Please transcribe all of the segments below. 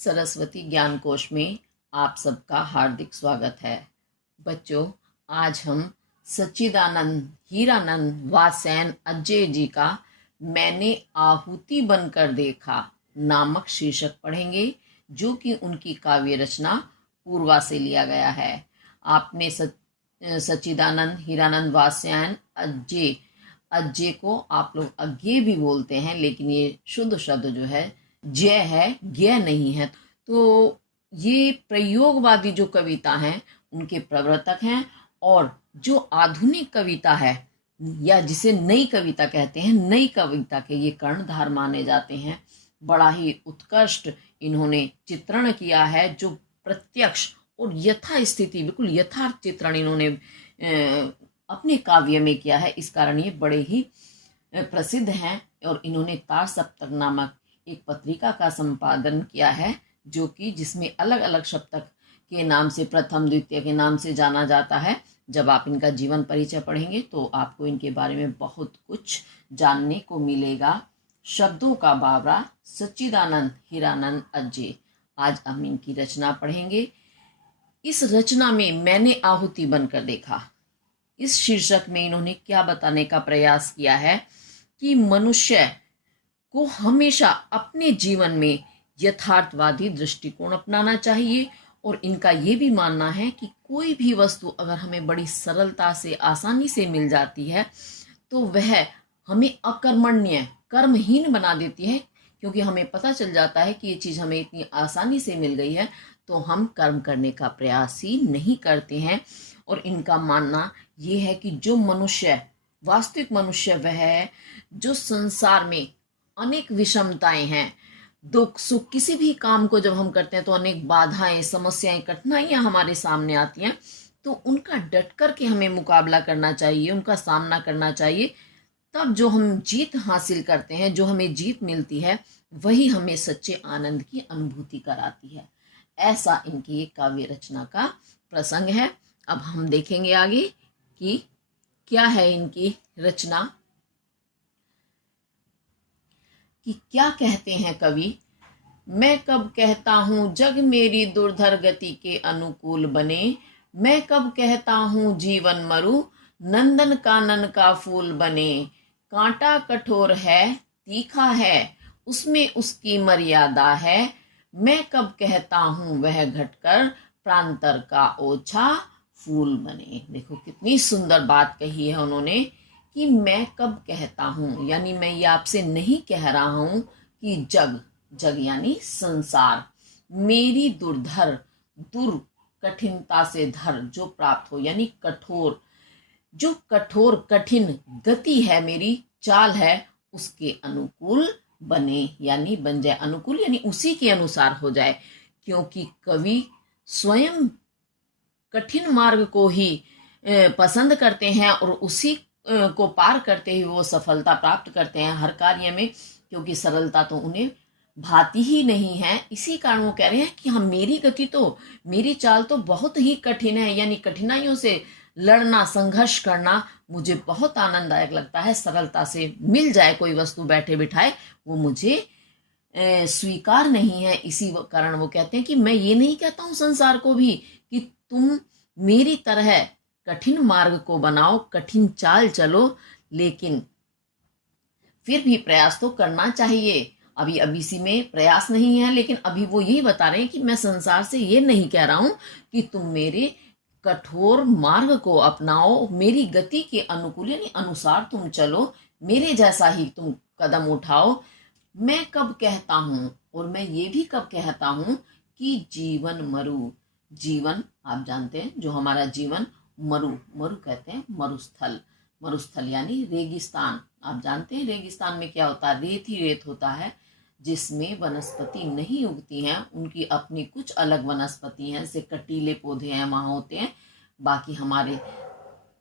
सरस्वती ज्ञान कोश में आप सबका हार्दिक स्वागत है। बच्चों, आज हम सच्चिदानंद हीरानंद वात्स्यायन अज्जे जी का मैंने आहुति बनकर देखा नामक शीर्षक पढ़ेंगे, जो कि उनकी काव्य रचना पूर्वा से लिया गया है। आपने सच्चिदानंद हीरानंद वात्स्यायन अज्जे को आप लोग अज्ञे भी बोलते हैं, लेकिन ये शुद्ध शब्द जो है जय है, ज्ञ नहीं है। तो ये प्रयोगवादी जो कविता हैं उनके प्रवर्तक हैं, और जो आधुनिक कविता है या जिसे नई कविता कहते हैं, नई कविता के ये कर्णधार माने जाते हैं। बड़ा ही उत्कृष्ट इन्होंने चित्रण किया है, जो प्रत्यक्ष और यथा स्थिति बिल्कुल यथार्थ चित्रण इन्होंने अपने काव्य में किया है। इस कारण ये बड़े ही प्रसिद्ध हैं। और इन्होंने तार सप्तक नामक एक पत्रिका का संपादन किया है, जो कि जिसमें अलग अलग सप्तक के नाम से, प्रथम द्वितीय के नाम से जाना जाता है। जब आप इनका जीवन परिचय पढ़ेंगे तो आपको इनके बारे में बहुत कुछ जानने को मिलेगा। शब्दों का बावरा सच्चिदानंद हीरानंद अज्जे। आज हम इनकी रचना पढ़ेंगे। इस रचना में मैंने आहुति बनकर देखा, इस शीर्षक में इन्होंने क्या बताने का प्रयास किया है कि मनुष्य को हमेशा अपने जीवन में यथार्थवादी दृष्टिकोण अपनाना चाहिए। और इनका ये भी मानना है कि कोई भी वस्तु अगर हमें बड़ी सरलता से, आसानी से मिल जाती है, तो वह हमें अकर्मण्य, कर्महीन बना देती है। क्योंकि हमें पता चल जाता है कि ये चीज़ हमें इतनी आसानी से मिल गई है, तो हम कर्म करने का प्रयास ही नहीं करते हैं। और इनका मानना ये है कि जो मनुष्य, वास्तविक मनुष्य, वह है जो संसार में अनेक विषमताएं हैं, दुख सुख, किसी भी काम को जब हम करते हैं तो अनेक बाधाएं, समस्याएं, कठिनाइयां हमारे सामने आती हैं। तो उनका डट कर के हमें मुकाबला करना चाहिए, उनका सामना करना चाहिए। तब जो हम जीत हासिल करते हैं, जो हमें जीत मिलती है, वही हमें सच्चे आनंद की अनुभूति कराती है। ऐसा इनकी काव्य रचना का प्रसंग है। अब हम देखेंगे आगे कि क्या है इनकी रचना, कि क्या कहते हैं कवि। मैं कब कहता हूँ जग मेरी दुर्धर गति के अनुकूल बने, मैं कब कहता हूँ जीवन मरु नंदन कानन का फूल बने। कांटा कठोर है, तीखा है, उसमें उसकी मर्यादा है, मैं कब कहता हूँ वह घटकर प्रांतर का ओछा फूल बने। देखो कितनी सुंदर बात कही है उन्होंने कि मैं कब कहता हूँ, यानी मैं ये आपसे नहीं कह रहा हूँ कि जग, जग यानी संसार, मेरी दुर्धर, दुर कठिनता से धर, जो प्राप्त हो, यानी कठोर, जो कठोर कठिन गति है, मेरी चाल है, उसके अनुकूल बने, यानी बन जाए अनुकूल, यानी उसी के अनुसार हो जाए। क्योंकि कवि स्वयं कठिन मार्ग को ही पसंद करते हैं और उसी को पार करते ही वो सफलता प्राप्त करते हैं हर कार्य में। क्योंकि सरलता तो उन्हें भाती ही नहीं है। इसी कारण वो कह रहे हैं कि हम, मेरी गति तो, मेरी चाल तो बहुत ही कठिन है, यानी कठिनाइयों से लड़ना, संघर्ष करना मुझे बहुत आनंददायक लगता है। सरलता से मिल जाए कोई वस्तु बैठे बिठाए, वो मुझे स्वीकार नहीं है। इसी कारण वो कहते हैं कि मैं ये नहीं कहता हूँ संसार को भी कि तुम मेरी तरह कठिन मार्ग को बनाओ, कठिन चाल चलो, लेकिन फिर भी प्रयास तो करना चाहिए। अभी इसी में प्रयास नहीं है, लेकिन अभी वो यही बता रहे हैं कि मैं संसार से ये नहीं कह रहा हूं कि तुम मेरे कठोर मार्ग को अपनाओ, मेरी गति के अनुकूल यानी अनुसार तुम चलो, मेरे जैसा ही तुम कदम उठाओ। मैं कब कहता हूं, और मैं ये भी कब कहता हूं कि जीवन मरु, जीवन आप जानते हैं जो हमारा जीवन, मरु, मरु कहते हैं मरुस्थल, मरुस्थल यानी रेगिस्तान। आप जानते हैं रेगिस्तान में क्या होता है, रेत ही रेत होता है, जिसमें वनस्पति नहीं उगती हैं। उनकी अपनी कुछ अलग वनस्पति हैं, जैसे कटीले पौधे हैं वहां होते हैं, बाकी हमारे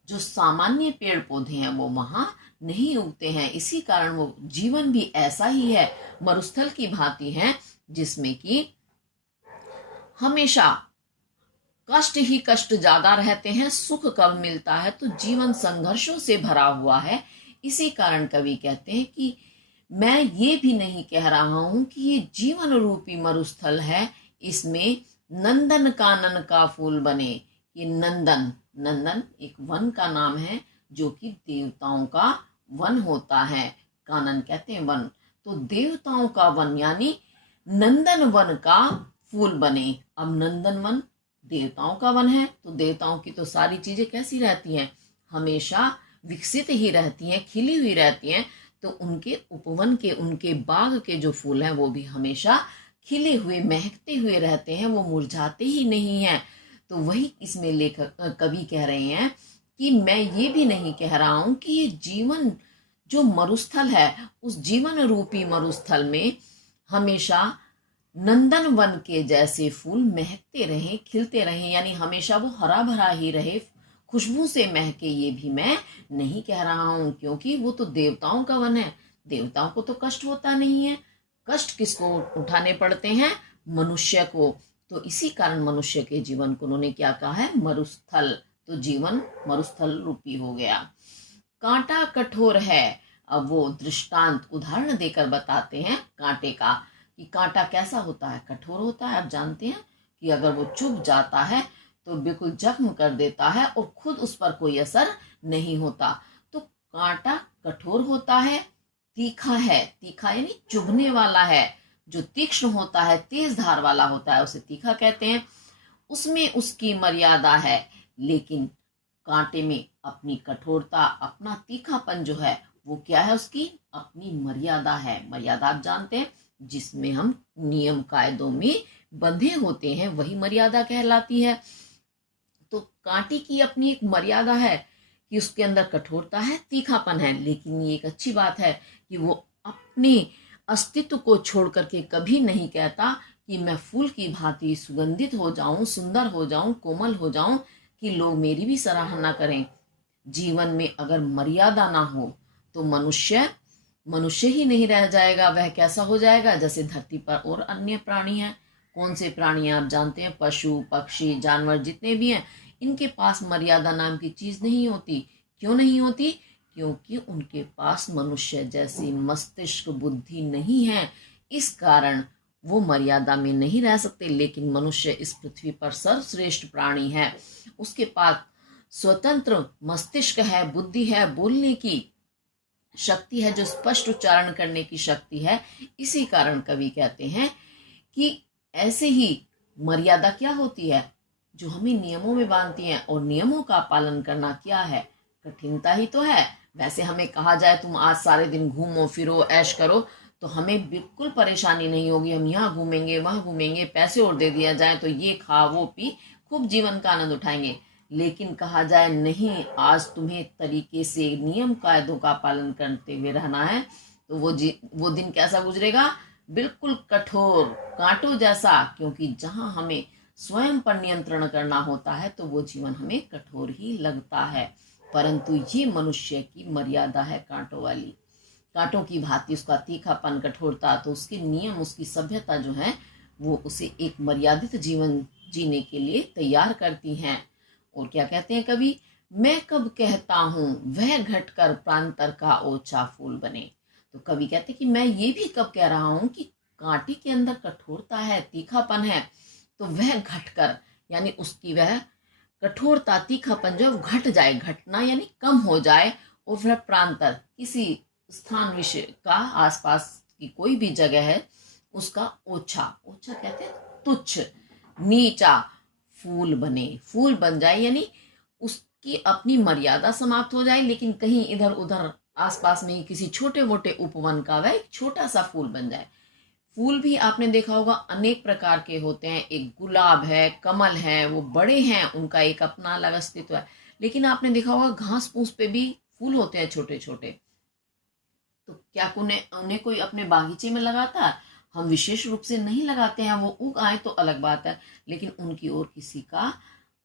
जो सामान्य पेड़ पौधे हैं वो वहां नहीं उगते हैं। इसी कारण वो जीवन भी ऐसा ही है, मरुस्थल की भांति है, जिसमें कि हमेशा कष्ट ही कष्ट ज्यादा रहते हैं, सुख कब मिलता है। तो जीवन संघर्षों से भरा हुआ है। इसी कारण कवि कहते हैं कि मैं ये भी नहीं कह रहा हूं कि ये जीवन रूपी मरुस्थल है, इसमें नंदन कानन का फूल बने। ये नंदन, नंदन एक वन का नाम है जो कि देवताओं का वन होता है। कानन कहते हैं वन, तो देवताओं का वन यानी नंदन वन का फूल बने। अब नंदन वन देवताओं का वन है, तो देवताओं की तो सारी चीजें कैसी रहती हैं, हमेशा विकसित ही रहती हैं, खिली हुई रहती हैं। तो उनके उपवन के, उनके बाग के जो फूल हैं वो भी हमेशा खिले हुए, महकते हुए रहते हैं, वो मुरझाते ही नहीं हैं। तो वही इसमें लेखक कवि कह रहे हैं कि मैं ये भी नहीं कह रहा हूं कि ये जीवन जो मरुस्थल है, उस जीवन रूपी मरुस्थल में हमेशा नंदन वन के जैसे फूल महकते रहें, खिलते रहें, यानी हमेशा वो हरा भरा ही रहे, खुशबू से महके, ये भी मैं नहीं कह रहा हूं, क्योंकि वो तो देवताओं का वन है। देवताओं को तो कष्ट होता नहीं है। कष्ट किसको उठाने पड़ते हैं, मनुष्य को। तो इसी कारण मनुष्य के जीवन को उन्होंने क्या कहा है, मरुस्थल। तो जीवन मरुस्थल रूपी हो गया। कांटा कठोर है। अब वो दृष्टांत, उदाहरण देकर बताते हैं कांटे का, कि कांटा कैसा होता है, कठोर होता है। आप जानते हैं कि अगर वो चुभ जाता है तो बिल्कुल जख्म कर देता है और खुद उस पर कोई असर नहीं होता। तो कांटा कठोर होता है, तीखा है, तीखा यानी चुभने वाला है, जो तीक्ष्ण होता है, तेज धार वाला होता है, उसे तीखा कहते हैं। उसमें उसकी मर्यादा है, लेकिन कांटे में अपनी कठोरता, अपना तीखापन जो है वो क्या है, उसकी अपनी मर्यादा है। मर्यादा आप जानते हैं, जिसमें हम नियम कायदों में बंधे होते हैं, वही मर्यादा कहलाती है। तो कांटे की अपनी एक मर्यादा है कि उसके अंदर कठोरता है, तीखापन है, लेकिन ये एक अच्छी बात है कि वो अपने अस्तित्व को छोड़ करके कभी नहीं कहता कि मैं फूल की भांति सुगंधित हो जाऊं, सुंदर हो जाऊं, कोमल हो जाऊं, कि लोग मेरी भी सराहना करें। जीवन में अगर मर्यादा ना हो तो मनुष्य मनुष्य ही नहीं रह जाएगा। वह कैसा हो जाएगा, जैसे धरती पर और अन्य प्राणी हैं। कौन से प्राणी आप जानते हैं, पशु पक्षी जानवर जितने भी हैं, इनके पास मर्यादा नाम की चीज नहीं होती। क्यों नहीं होती, क्योंकि उनके पास मनुष्य जैसी मस्तिष्क बुद्धि नहीं है, इस कारण वो मर्यादा में नहीं रह सकते। लेकिन मनुष्य इस पृथ्वी पर सर्वश्रेष्ठ प्राणी है, उसके पास स्वतंत्र मस्तिष्क है, बुद्धि है, बोलने की शक्ति है, जो स्पष्ट उच्चारण करने की शक्ति है। इसी कारण कवि कहते हैं कि ऐसे ही मर्यादा क्या होती है, जो हमें नियमों में बांधती है, और नियमों का पालन करना क्या है, कठिनता ही तो है। वैसे हमें कहा जाए तुम आज सारे दिन घूमो फिरो ऐश करो, तो हमें बिल्कुल परेशानी नहीं होगी। हम यहाँ घूमेंगे वहां घूमेंगे, पैसे और दे दिया जाए तो ये खा वो पी, खूब जीवन का आनंद उठाएंगे। लेकिन कहा जाए नहीं, आज तुम्हें तरीके से नियम कायदों का पालन करते हुए रहना है, तो वो दिन कैसा गुजरेगा, बिल्कुल कठोर, कांटों जैसा। क्योंकि जहां हमें स्वयं पर नियंत्रण करना होता है तो वो जीवन हमें कठोर ही लगता है। परंतु ये मनुष्य की मर्यादा है कांटों वाली, कांटों की भांति उसका तीखापन, कठोरता। तो उसके नियम, उसकी सभ्यता जो है वो उसे एक मर्यादित जीवन जीने के लिए तैयार करती हैं। और क्या कहते हैं कवि, मैं कब कहता हूं वह घटकर प्रांतर का ओछा फूल बने। तो कवि कहते कि मैं ये भी कब कह रहा हूं कि कांटे के अंदर कठोरता है, तीखापन है, तो वह घटकर यानी उसकी वह कठोरता, तीखापन जो घट जाए, घटना यानी कम हो जाए, और वह प्रांतर किसी स्थान विषय का, आसपास की कोई भी जगह है, उसका ओछा, ओछा कहते हैं तुच्छ, नीचा फूल बने, फूल बन जाए, यानी उसकी अपनी मर्यादा समाप्त हो जाए, लेकिन कहीं इधर उधर आसपास में किसी छोटे मोटे उपवन का वह एक छोटा सा फूल बन जाए। फूल भी आपने देखा होगा अनेक प्रकार के होते हैं, एक गुलाब है, कमल है, वो बड़े हैं, उनका एक अपना अलग अस्तित्व है। लेकिन आपने देखा होगा घास फूस पे भी फूल होते हैं छोटे छोटे। तो क्या उन्हें कोई अपने बागीचे में लगाता है, हम विशेष रूप से नहीं लगाते हैं, वो उग आए तो अलग बात है, लेकिन उनकी ओर किसी का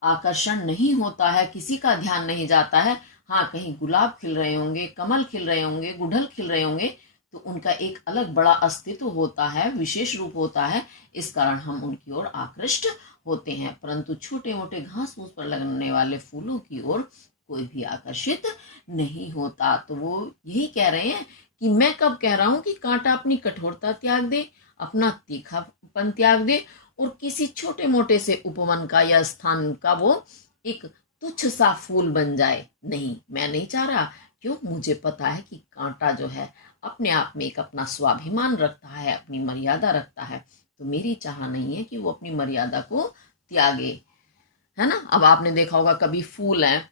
आकर्षण नहीं होता है, किसी का ध्यान नहीं जाता है। हाँ, कहीं गुलाब खिल रहे होंगे, कमल खिल रहे होंगे, गुड़हल खिल रहे होंगे, तो उनका एक अलग बड़ा अस्तित्व होता है, विशेष रूप होता है, इस कारण हम उनकी ओर आकृष्ट होते हैं। परंतु छोटे मोटे घास फूस पर लगने वाले फूलों की ओर कोई भी आकर्षित नहीं होता। तो वो यही कह रहे हैं कि मैं कब कह रहा हूं कि कांटा अपनी कठोरता त्याग दे, अपना तीखापन त्याग दे और किसी छोटे मोटे से उपवन का या स्थान का वो एक तुच्छ सा फूल बन जाए। नहीं, मैं नहीं चाह रहा। क्यों? मुझे पता है कि कांटा जो है अपने आप में एक अपना स्वाभिमान रखता है, अपनी मर्यादा रखता है। तो मेरी चाह नहीं है कि वो अपनी मर्यादा को त्यागे, है ना। अब आपने देखा होगा कभी फूल है,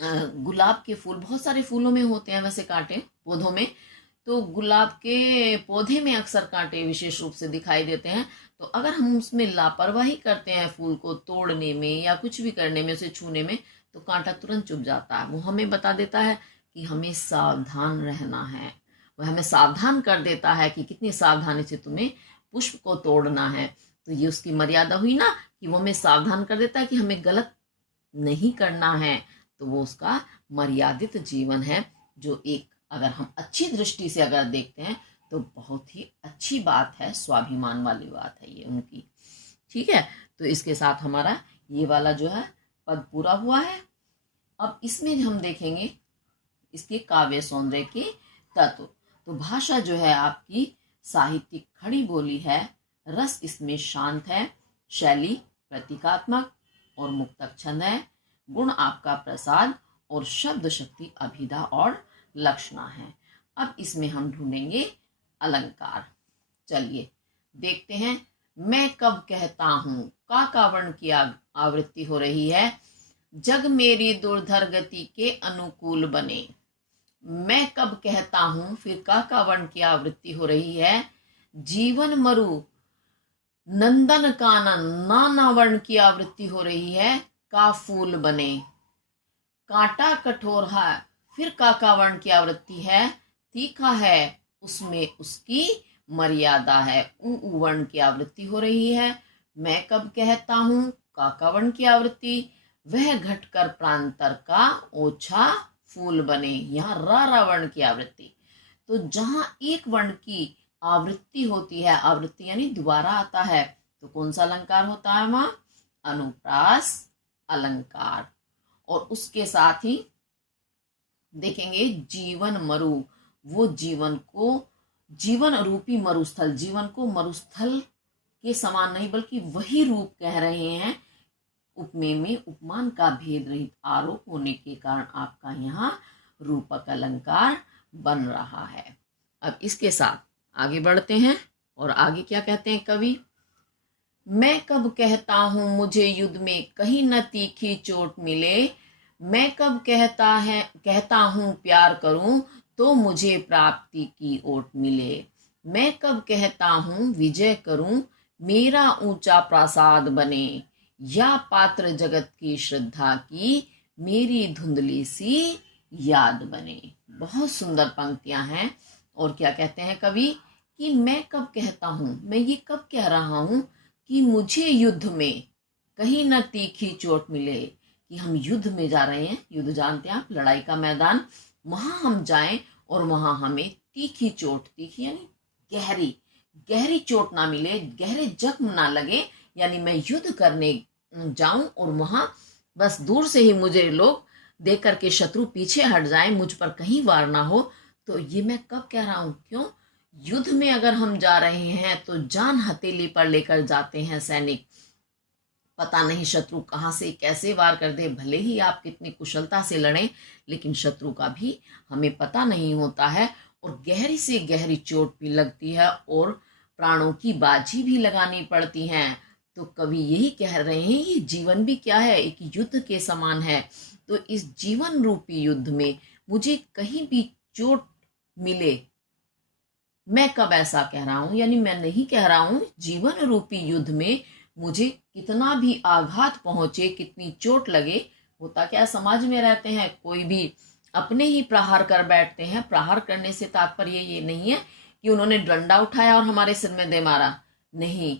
गुलाब के फूल बहुत सारे फूलों में होते हैं वैसे कांटे, पौधों में। तो गुलाब के पौधे में अक्सर कांटे विशेष रूप से दिखाई देते हैं। तो अगर हम उसमें लापरवाही करते हैं फूल को तोड़ने में या कुछ भी करने में, उसे छूने में, तो कांटा तुरंत चुभ जाता है। वो हमें बता देता है कि हमें सावधान रहना है। वह हमें सावधान कर देता है कि कितनी सावधानी से तुम्हें पुष्प को तोड़ना है। तो ये उसकी मर्यादा हुई ना, कि वो हमें सावधान कर देता है कि हमें गलत नहीं करना है। तो वो उसका मर्यादित जीवन है, जो एक अगर हम अच्छी दृष्टि से अगर देखते हैं तो बहुत ही अच्छी बात है, स्वाभिमान वाली बात है ये उनकी। ठीक है, तो इसके साथ हमारा ये वाला जो है पद पूरा हुआ है। अब इसमें हम देखेंगे इसके काव्य सौंदर्य के तत्व। तो भाषा जो है आपकी साहित्यिक खड़ी बोली है, रस इसमें शांत है, शैली प्रतीकात्मक और मुक्तक छंद है, गुण आपका प्रसाद और शब्द शक्ति अभिधा और लक्षणा है। अब इसमें हम ढूंढेंगे अलंकार। चलिए देखते हैं। मैं कब कहता हूं, का वर्ण की आवृत्ति हो रही है। जग मेरी दुर्धर गति के अनुकूल बने। मैं कब कहता हूं, फिर का वर्ण की आवृत्ति हो रही है। जीवन मरु नंदन कानन, नाना वर्ण की आवृत्ति हो रही है। का फूल बने। कांटा कठोर है, फिर का वर्ण की आवृत्ति है। तीखा है, उसमें उसकी मर्यादा है। उ वर्ण की आवृत्ति हो रही है। मैं कब कहता हूं, का वर्ण की आवृत्ति। वह घटकर प्रांतर का ओछा फूल बने। यहाँ रा वर्ण की आवृत्ति। तो जहां एक वर्ण की आवृत्ति होती है, आवृत्ति यानी दोबारा आता है, तो कौन सा अलंकार होता है वहां? अनुप्रास अलंकार। और उसके साथ ही देखेंगे जीवन मरु, वो जीवन को, जीवन रूपी मरुस्थल, जीवन को मरुस्थल के समान नहीं बल्कि वही रूप कह रहे हैं। उपमेय में उपमान का भेद रहित आरोप होने के कारण आपका यहाँ रूपक अलंकार बन रहा है। अब इसके साथ आगे बढ़ते हैं और आगे क्या कहते हैं कवि। मैं कब कहता हूं मुझे युद्ध में कहीं न तीखी चोट मिले। मैं कब कहता हूं प्यार करूं तो मुझे प्राप्ति की ओट मिले। मैं कब कहता हूं विजय करूं मेरा ऊंचा प्रासाद बने। या पात्र जगत की श्रद्धा की मेरी धुंधली सी याद बने। बहुत सुंदर पंक्तियां हैं। और क्या कहते हैं कवि कि मैं कब कहता हूं, मैं ये कब कह रहा हूं कि मुझे युद्ध में कहीं न तीखी चोट मिले। कि हम युद्ध में जा रहे हैं, युद्ध जानते हैं आप, लड़ाई का मैदान, वहां हम जाएं और वहां हमें तीखी चोट, तीखी यानी गहरी गहरी चोट ना मिले, गहरे जख्म ना लगे। यानी मैं युद्ध करने जाऊं और वहां बस दूर से ही मुझे लोग देख करके शत्रु पीछे हट जाएं, मुझ पर कहीं वार ना हो। तो ये मैं कब कह रहा हूं? क्यों? युद्ध में अगर हम जा रहे हैं तो जान हथेली पर लेकर जाते हैं सैनिक। पता नहीं शत्रु कहां से कैसे वार कर दे। भले ही आप कितनी कुशलता से लड़ें, लेकिन शत्रु का भी हमें पता नहीं होता है। और गहरी से गहरी चोट भी लगती है और प्राणों की बाजी भी लगानी पड़ती है। तो कवि यही कह रहे हैं, ये जीवन भी क्या है, एक युद्ध के समान है। तो इस जीवन रूपी युद्ध में मुझे कहीं भी चोट मिले। मैं कब ऐसा कह रहा हूं, यानी मैं नहीं कह रहा हूं, जीवन रूपी युद्ध में मुझे कितना भी आघात पहुंचे, कितनी चोट लगे। होता क्या, समाज में रहते हैं, कोई भी अपने ही प्रहार कर बैठते हैं। प्रहार करने से तात्पर्य ये नहीं है कि उन्होंने डंडा उठाया और हमारे सिर में दे मारा। नहीं,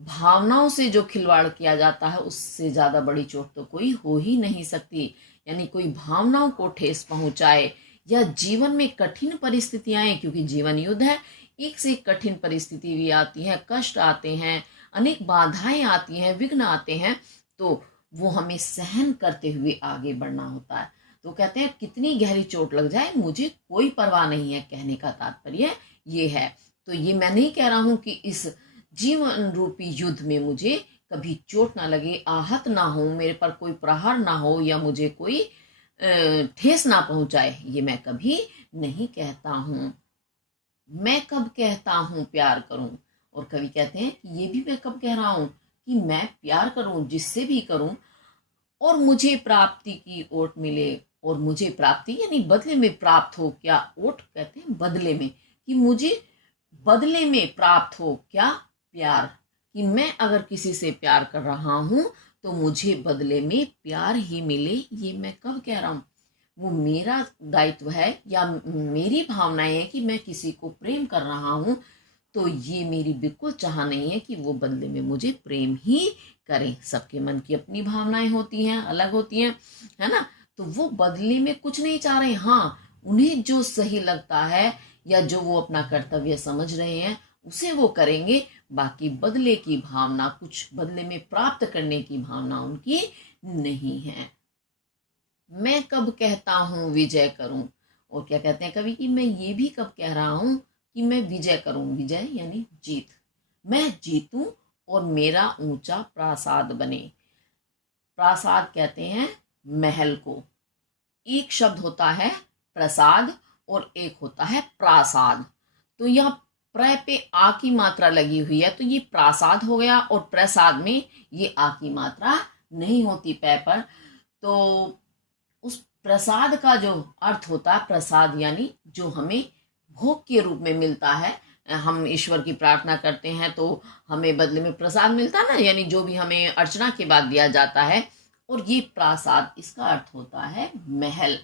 भावनाओं से जो खिलवाड़ किया जाता है उससे ज्यादा बड़ी चोट तो कोई हो ही नहीं सकती। यानी कोई भावनाओं को ठेस पहुंचाए या जीवन में कठिन परिस्थितियां आए, क्योंकि जीवन युद्ध है, एक से एक कठिन परिस्थिति भी आती है, कष्ट आते हैं, अनेक बाधाएं आती हैं, विघ्न आते हैं। तो वो हमें सहन करते हुए आगे बढ़ना होता है। तो कहते हैं कितनी गहरी चोट लग जाए मुझे कोई परवाह नहीं है, कहने का तात्पर्य ये है। तो ये मैं नहीं कह रहा हूं कि इस जीवन रूपी युद्ध में मुझे कभी चोट ना लगे, आहत ना हो, मेरे पर कोई प्रहार ना हो या मुझे कोई ठेस ना पहुंचाए, ये मैं कभी नहीं कहता हूं। मैं कब कहता हूं प्यार करूं, और कवि कहते हैं कि ये भी मैं कब कह रहा हूं कि मैं प्यार करूं जिससे भी करूं और मुझे प्राप्ति की ओट मिले, और मुझे प्राप्ति यानी बदले में प्राप्त हो, क्या ओट कहते हैं बदले में, कि मुझे बदले में प्राप्त हो क्या, प्यार, कि मैं अगर किसी से प्यार कर रहा हूं तो मुझे बदले में प्यार ही मिले, ये मैं कब कह रहा हूं। वो मेरा दायित्व है या मेरी भावनाएं है कि मैं किसी को प्रेम कर रहा हूं, तो ये मेरी बिल्कुल चाह नहीं है कि वो बदले में मुझे प्रेम ही करें। सबके मन की अपनी भावनाएं होती हैं, अलग होती हैं, है ना। तो वो बदले में कुछ नहीं चाह रहे, हाँ उन्हें जो सही लगता है या जो वो अपना कर्तव्य समझ रहे हैं उसे वो करेंगे, बाकी बदले की भावना, कुछ बदले में प्राप्त करने की भावना उनकी नहीं है। मैं कब कहता हूं विजय करूं, और क्या कहते हैं कवि कि मैं ये भी कब कह रहा हूं कि मैं विजय करूं, विजय यानी जीत, मैं जीतूं और मेरा ऊंचा प्रासाद बने। प्रासाद कहते हैं महल को, एक शब्द होता है प्रसाद और एक होता है प्रासाद, तो यहाँ प्र पे आ की मात्रा लगी हुई है तो ये प्रासाद हो गया, और प्रसाद में ये आ की मात्रा नहीं होती पै पर, तो उस प्रसाद का जो अर्थ होता है, प्रसाद यानी जो हमें भोग के रूप में मिलता है, हम ईश्वर की प्रार्थना करते हैं तो हमें बदले में प्रसाद मिलता है ना, यानी जो भी हमें अर्चना के बाद दिया जाता है, और ये प्रासाद इसका अर्थ होता है महल।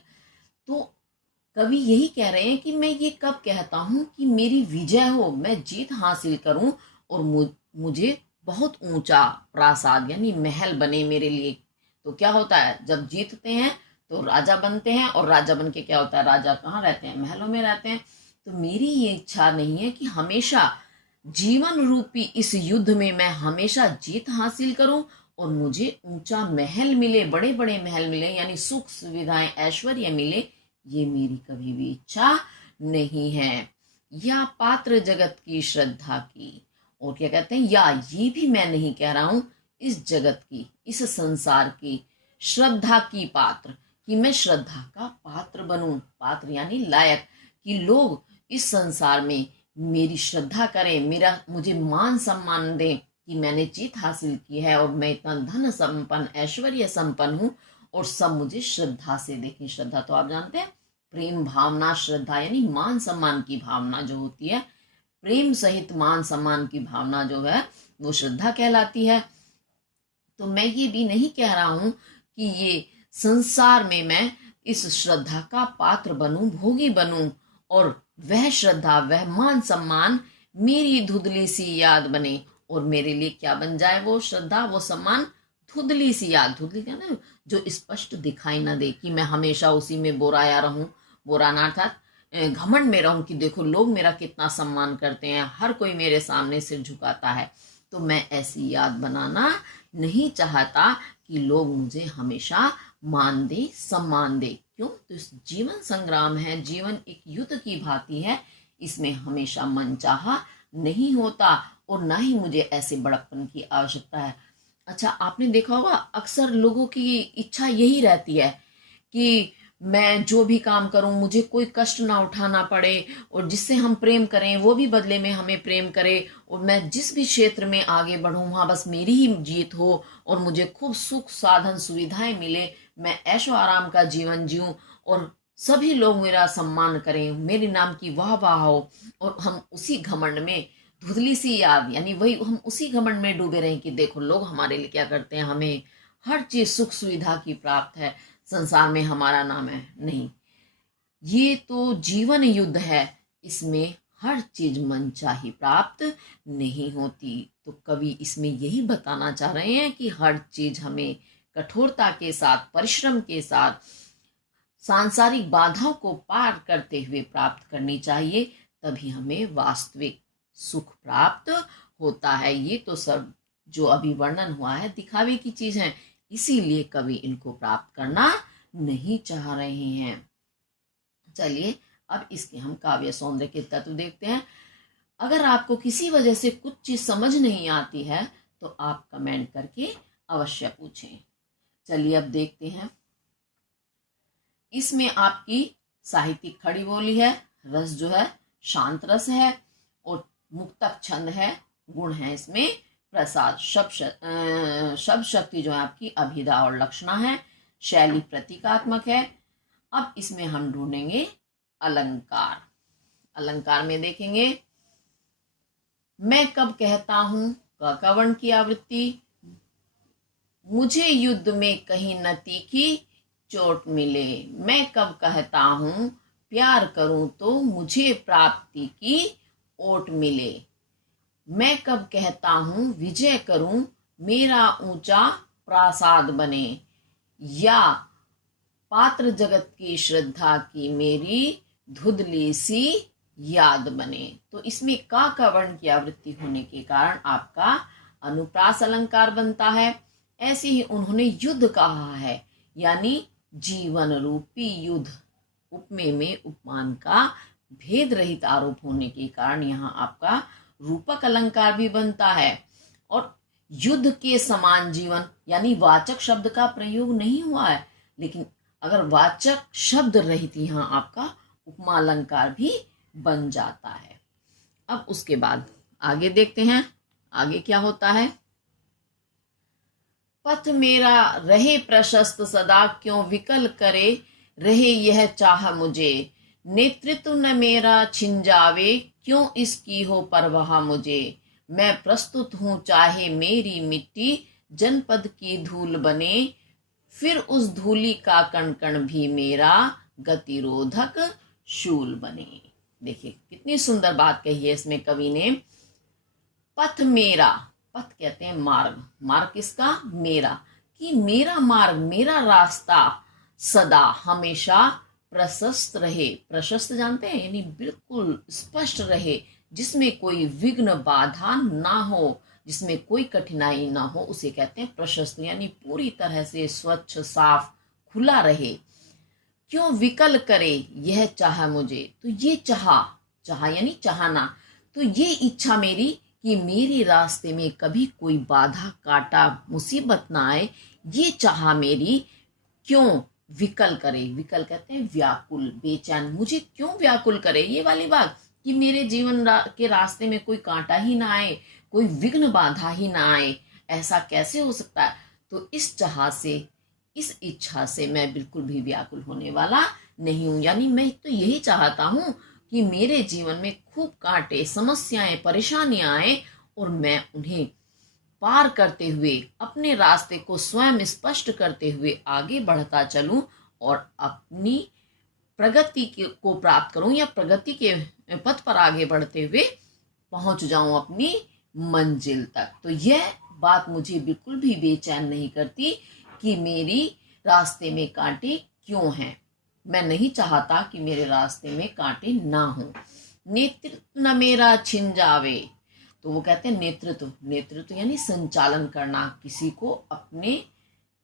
तो कवि यही कह रहे हैं कि मैं ये कब कहता हूं कि मेरी विजय हो, मैं जीत हासिल करूं और मुझे बहुत ऊंचा प्रासाद यानी महल बने मेरे लिए। तो क्या होता है, जब जीतते हैं तो राजा बनते हैं, और राजा बन के क्या होता है, राजा कहाँ रहते हैं, महलों में रहते हैं। तो मेरी ये इच्छा नहीं है कि हमेशा जीवन रूपी इस युद्ध में मैं हमेशा जीत हासिल करूं और मुझे ऊंचा महल मिले, बड़े बड़े महल मिले, यानी सुख सुविधाएं ऐश्वर्य मिले, ये मेरी कभी भी इच्छा नहीं है। या पात्र जगत की श्रद्धा की, और क्या कहते हैं, या ये भी मैं नहीं कह रहा हूं इस जगत की, इस संसार की श्रद्धा की पात्र, कि मैं श्रद्धा का पात्र बनूं, पात्र यानी लायक, कि लोग इस संसार में मेरी श्रद्धा करें, मेरा मुझे मान सम्मान दें कि मैंने जीत हासिल की है और मैं इतना धन संपन्न ऐश्वर्य संपन्न हूं, और सब मुझे श्रद्धा से देखें। श्रद्धा तो आप जानते हैं प्रेम भावना, श्रद्धा यानी मान सम्मान की भावना जो होती है, प्रेम सहित मान सम्मान की भावना जो है वो श्रद्धा कहलाती है। तो मैं ये भी नहीं कह रहा हूं कि ये संसार में मैं इस श्रद्धा का पात्र बनूं, भोगी बनूं, और वह श्रद्धा वह मान सम्मान मेरी धुंधली सी याद बने, और मेरे लिए क्या बन जाए वो श्रद्धा वो सम्मान, धुंधली सी याद, धुंधली क्या ना जो स्पष्ट दिखाई ना दे, कि मैं हमेशा उसी में बोराया रहूं, बोराना अर्थात घमंड में रहूं कि देखो लोग मेरा कितना सम्मान करते हैं, हर कोई मेरे सामने सिर झुकाता है। तो मैं ऐसी याद बनाना नहीं चाहता कि लोग मुझे हमेशा मान दे, सम्मान दे। क्यों, तो इस जीवन संग्राम है, जीवन एक युद्ध की भांति है, इसमें हमेशा मनचाहा नहीं होता, और ना ही मुझे ऐसे बड़प्पन की आवश्यकता है। अच्छा, आपने देखा होगा अक्सर लोगों की इच्छा यही रहती है कि मैं जो भी काम करूं मुझे कोई कष्ट ना उठाना पड़े, और जिससे हम प्रेम करें वो भी बदले में हमें प्रेम करे, और मैं जिस भी क्षेत्र में आगे बढ़ूं वहां बस मेरी ही जीत हो, और मुझे खूब सुख साधन सुविधाएं मिले, मैं ऐशो आराम का जीवन जीऊं, और सभी लोग मेरा सम्मान करें, मेरे नाम की वाह वाह हो, और हम उसी घमंड में धुंधली सी याद यानी वही हम उसी घमंड में डूबे रहें कि देखो लोग हमारे लिए क्या करते हैं, हमें हर चीज सुख सुविधा की प्राप्त है, संसार में हमारा नाम है। नहीं, ये तो जीवन युद्ध है, इसमें हर चीज मनचाही प्राप्त नहीं होती। तो कवि इसमें यही बताना चाह रहे हैं कि हर चीज हमें कठोरता के साथ, परिश्रम के साथ, सांसारिक बाधाओं को पार करते हुए प्राप्त करनी चाहिए, तभी हमें वास्तविक सुख प्राप्त होता है। ये तो सब जो अभी वर्णन हुआ है दिखावे की चीज है, इसीलिए कवि इनको प्राप्त करना नहीं चाह रहे हैं। चलिए अब इसके हम काव्य सौंदर्य के तत्व देखते हैं। अगर आपको किसी वजह से कुछ चीज समझ नहीं आती है तो आप कमेंट करके अवश्य पूछें। चलिए अब देखते हैं। इसमें आपकी साहित्यिक खड़ी बोली है, रस जो है शांत रस है, और मुक्तक छंद है, गुण है इसमें प्रसाद, शब्द शक्ति जो है आपकी अभिधा और लक्षणा है, शैली प्रतीकात्मक है। अब इसमें हम ढूंढेंगे अलंकार। अलंकार में देखेंगे, मैं कब कहता हूं कवर्ण की आवृत्ति, मुझे युद्ध में कहीं न तीखी चोट मिले, मैं कब कहता हूं प्यार करूं तो मुझे प्राप्ति की ओट मिले, मैं कब कहता हूं विजय करूं मेरा ऊंचा प्रासाद बने, या पात्र जगत की श्रद्धा की मेरी धुंधली सी याद बने। तो इसमें का वर्ण की आवृत्ति होने के कारण आपका अनुप्रास अलंकार बनता है। ऐसे ही उन्होंने युद्ध कहा है, यानी जीवन रूपी युद्ध, उपमेय में उपमान का भेद रहित आरोप होने के कारण यहाँ आपका रूपक अलंकार भी बनता है। और युद्ध के समान जीवन, यानी वाचक शब्द का प्रयोग नहीं हुआ है, लेकिन अगर वाचक शब्द रहित यहाँ आपका उपमा अलंकार भी बन जाता है। अब उसके बाद आगे देखते हैं, आगे क्या होता है। पथ मेरा रहे प्रशस्त सदा क्यों विकल करे, रहे यह चाह मुझे, नेतृत्व न मेरा छिन जावे क्यों इसकी हो परवाह मुझे, मैं प्रस्तुत हूं चाहे मेरी मिट्टी जनपद की धूल बने, फिर उस धूली का कण कण भी मेरा गतिरोधक शूल बने। देखिए कितनी सुंदर बात कही है इसमें कवि ने। पथ मेरा, पथ कहते हैं मार्ग, मार्ग किसका, मेरा, कि मेरा मार्ग, मेरा रास्ता सदा हमेशा प्रशस्त रहे। प्रशस्त जानते हैं, यानी बिल्कुल स्पष्ट रहे, जिसमें कोई विघ्न बाधा ना हो, जिसमें कोई कठिनाई ना हो, उसे कहते हैं प्रशस्त, यानी पूरी तरह से स्वच्छ साफ खुला रहे। क्यों विकल करे यह चाह मुझे, तो ये चाह यानी चाहना, तो ये इच्छा मेरी कि मेरे रास्ते में कभी कोई बाधा कांटा मुसीबत ना आए, ये चाह मेरी क्यों विकल करे। विकल कहते हैं व्याकुल, बेचैन, मुझे क्यों व्याकुल करे, ये वाली बात कि मेरे जीवन के रास्ते में कोई कांटा ही ना आए, कोई विघ्न बाधा ही ना आए, ऐसा कैसे हो सकता है। तो इस चाह से, इस इच्छा से मैं बिल्कुल भी व्याकुल होने वाला नहीं हूं। यानी मैं तो यही चाहता हूं कि मेरे जीवन में खूब कांटे, समस्याएं, परेशानियां आए और मैं उन्हें पार करते हुए अपने रास्ते को स्वयं स्पष्ट करते हुए आगे बढ़ता चलूं और अपनी प्रगति को प्राप्त करूं, या प्रगति के पथ पर आगे बढ़ते हुए पहुंच जाऊं अपनी मंजिल तक। तो यह बात मुझे बिल्कुल भी बेचैन नहीं करती कि मेरी रास्ते में कांटे क्यों हैं। मैं नहीं चाहता कि मेरे रास्ते में कांटे ना हो। नेतृत्व न मेरा छिन जावे, तो वो कहते हैं नेतृत्व, नेतृत्व यानी संचालन करना, किसी को अपने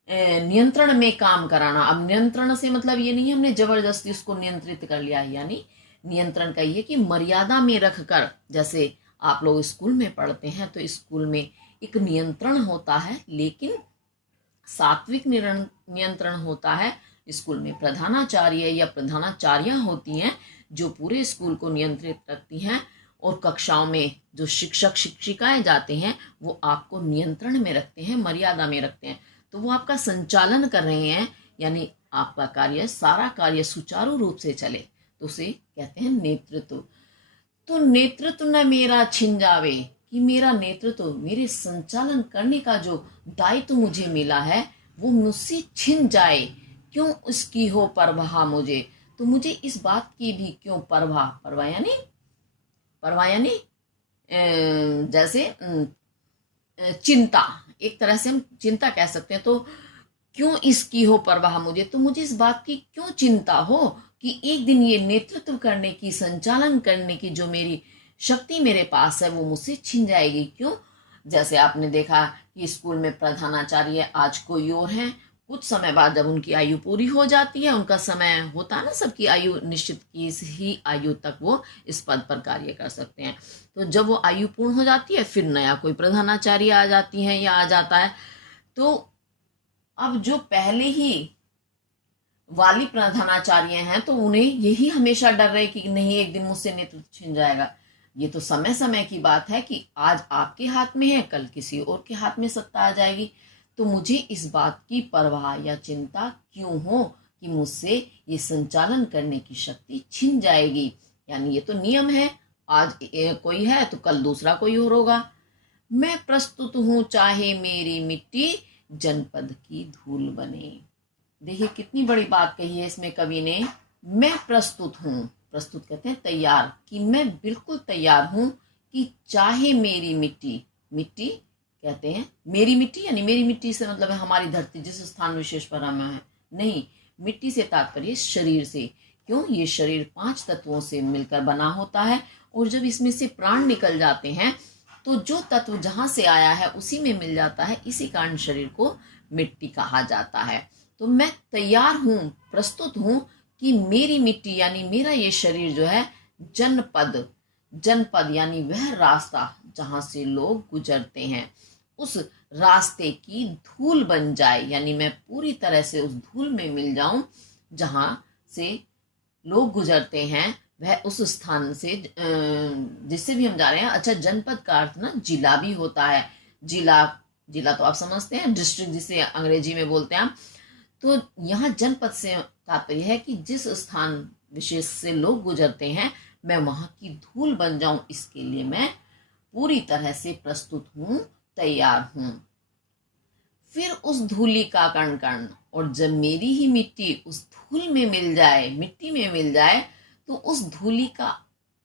नियंत्रण में काम कराना। अब नियंत्रण से मतलब ये नहीं हमने जबरदस्ती उसको नियंत्रित कर लिया, यानी नियंत्रण का ये कि मर्यादा में रखकर, जैसे आप लोग स्कूल में पढ़ते हैं तो स्कूल में एक नियंत्रण होता है, लेकिन सात्विक नियंत्रण होता है। स्कूल में प्रधानाचार्य या प्रधानाचार्या होती हैं जो पूरे स्कूल को नियंत्रित रखती हैं, और कक्षाओं में जो शिक्षक शिक्षिकाएं जाते हैं वो आपको नियंत्रण में रखते हैं, मर्यादा में रखते हैं। तो वो आपका संचालन कर रहे हैं, यानी आपका कार्य, सारा कार्य सुचारू रूप से चले, तो उसे कहते हैं नेतृत्व। तो नेतृत्व न मेरा छिन जावे, कि मेरा नेतृत्व, मेरे संचालन करने का जो दायित्व मुझे मिला है वो मुझसे छिन जाए, क्यों उसकी हो परवाह मुझे। तो मुझे इस बात की भी क्यों परवाह, परवाह यानी जैसे चिंता, एक तरह से हम चिंता कह सकते हैं। तो क्यों इसकी हो परवाह मुझे, तो मुझे इस बात की क्यों चिंता हो कि एक दिन ये नेतृत्व करने की, संचालन करने की जो मेरी शक्ति मेरे पास है वो मुझसे छिन जाएगी। क्यों, जैसे आपने देखा कि स्कूल में प्रधानाचार्य आज कोई और हैं, कुछ समय बाद जब उनकी आयु पूरी हो जाती है, उनका समय होता है ना, सबकी आयु निश्चित की इस ही आयु तक वो इस पद पर कार्य कर सकते हैं। तो जब वो आयु पूर्ण हो जाती है, फिर नया कोई प्रधानाचार्य आ जाती है या आ जाता है। तो अब जो पहले ही वाली प्रधानाचार्य हैं, तो उन्हें यही हमेशा डर रहे कि नहीं एक दिन मुझसे नेतृत्व छिन जाएगा। ये तो समय समय की बात है कि आज आपके हाथ में है, कल किसी और के हाथ में सत्ता आ जाएगी। तो मुझे इस बात की परवाह या चिंता क्यों हो कि मुझसे ये संचालन करने की शक्ति छिन जाएगी। यानी ये तो नियम है, आज कोई है तो कल दूसरा कोई और होगा। मैं प्रस्तुत हूं चाहे मेरी मिट्टी जनपद की धूल बने। देखिए कितनी बड़ी बात कही है इसमें कवि ने। मैं प्रस्तुत हूं, प्रस्तुत कहते हैं तैयार, कि मैं बिल्कुल तैयार हूं कि चाहे मेरी मिट्टी, मिट्टी कहते हैं मेरी मिट्टी, यानी मेरी मिट्टी से मतलब है हमारी धरती जिस स्थान विशेष पर हम है, नहीं, मिट्टी से तात्पर्य शरीर से। क्यों? ये शरीर 5 तत्वों से मिलकर बना होता है, और जब इसमें से प्राण निकल जाते हैं तो जो तत्व जहां से आया है उसी में मिल जाता है, इसी कारण शरीर को मिट्टी कहा जाता है। तो मैं तैयार हूं, प्रस्तुत हूं कि मेरी मिट्टी यानी मेरा ये शरीर जो है जनपद, जनपद यानी वह रास्ता जहां से लोग गुजरते हैं, उस रास्ते की धूल बन जाए, यानी मैं पूरी तरह से उस धूल में मिल जाऊं जहां से लोग गुजरते हैं, वह उस स्थान से जिससे भी हम जा रहे हैं। अच्छा, जनपद का अर्थ ना जिला भी होता है। जिला, जिला तो आप समझते हैं, डिस्ट्रिक्ट जिसे अंग्रेजी में बोलते हैं। तो यहाँ जनपद से तात्पर्य है कि जिस स्थान विशेष से लोग गुजरते हैं, मैं वहां की धूल बन जाऊं, इसके लिए मैं पूरी तरह से प्रस्तुत हूं, तैयार हूं। फिर उस धूली का कण कण, और जब मेरी ही मिट्टी उस धूल में मिल जाए, मिट्टी में मिल जाए, तो उस धूली का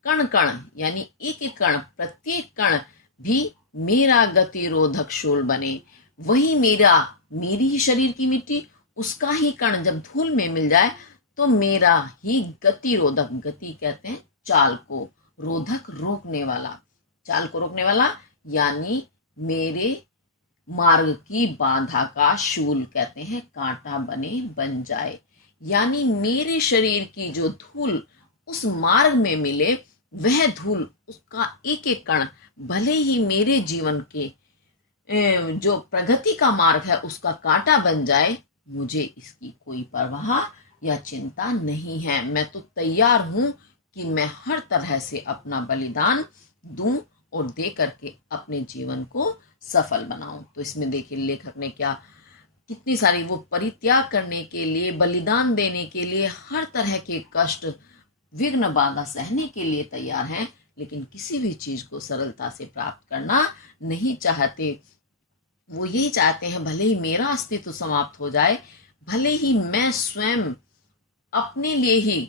कण कण यानी एक एक कण, प्रत्येक कण भी मेरा गतिरोधक शूल बने। वही मेरा, मेरी ही शरीर की मिट्टी, उसका ही कण जब धूल में मिल जाए तो मेरा ही गतिरोधक, गति कहते हैं चाल को, रोधक रोकने वाला, चाल को रोकने वाला, यानी मेरे मार्ग की बाधा का शूल कहते हैं कांटा बने, बन जाए। यानी मेरे शरीर की जो धूल उस मार्ग में मिले, वह धूल, उसका एक एक कण भले ही मेरे जीवन के जो प्रगति का मार्ग है उसका कांटा बन जाए, मुझे इसकी कोई परवाह या चिंता नहीं है। मैं तो तैयार हूं कि मैं हर तरह से अपना बलिदान दूं और दे करके अपने जीवन को सफल बनाऊं। तो इसमें देखिए लेखक ने क्या, कितनी सारी, वो परित्याग करने के लिए, बलिदान देने के लिए, हर तरह के कष्ट, विघ्न, बाधा सहने के लिए तैयार हैं, लेकिन किसी भी चीज को सरलता से प्राप्त करना नहीं चाहते। वो यही चाहते हैं भले ही मेरा अस्तित्व समाप्त हो जाए, भले ही मैं स्वयं अपने लिए ही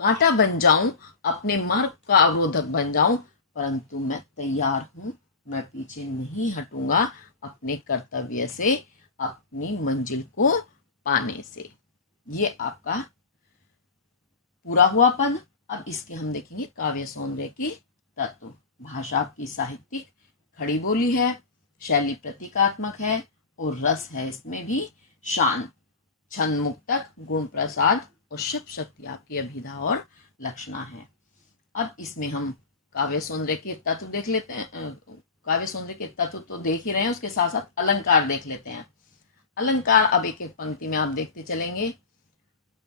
कांटा बन जाऊं, अपने मार्ग का अवरोधक बन जाऊं, परंतु मैं तैयार हूं, मैं पीछे नहीं हटूंगा अपने कर्तव्य से, अपनी मंजिल को पाने से। ये आपका पूरा हुआ पद। अब इसके हम देखेंगे काव्य सौंदर्य के तत्व। भाषा आपकी साहित्यिक खड़ी बोली है, शैली प्रतीकात्मक है, और रस है इसमें भी शांत, छंद मुक्तक, गुण प्रसाद, और शब्द शक्ति आपकी अभिधा और लक्षणा है। अब इसमें हम काव्य सौंदर्य के तत्व देख लेते हैं। काव्य सौंदर्य के तत्व तो देख ही रहे हैं, उसके साथ साथ अलंकार देख लेते हैं। अलंकार अब एक एक पंक्ति में आप देखते चलेंगे।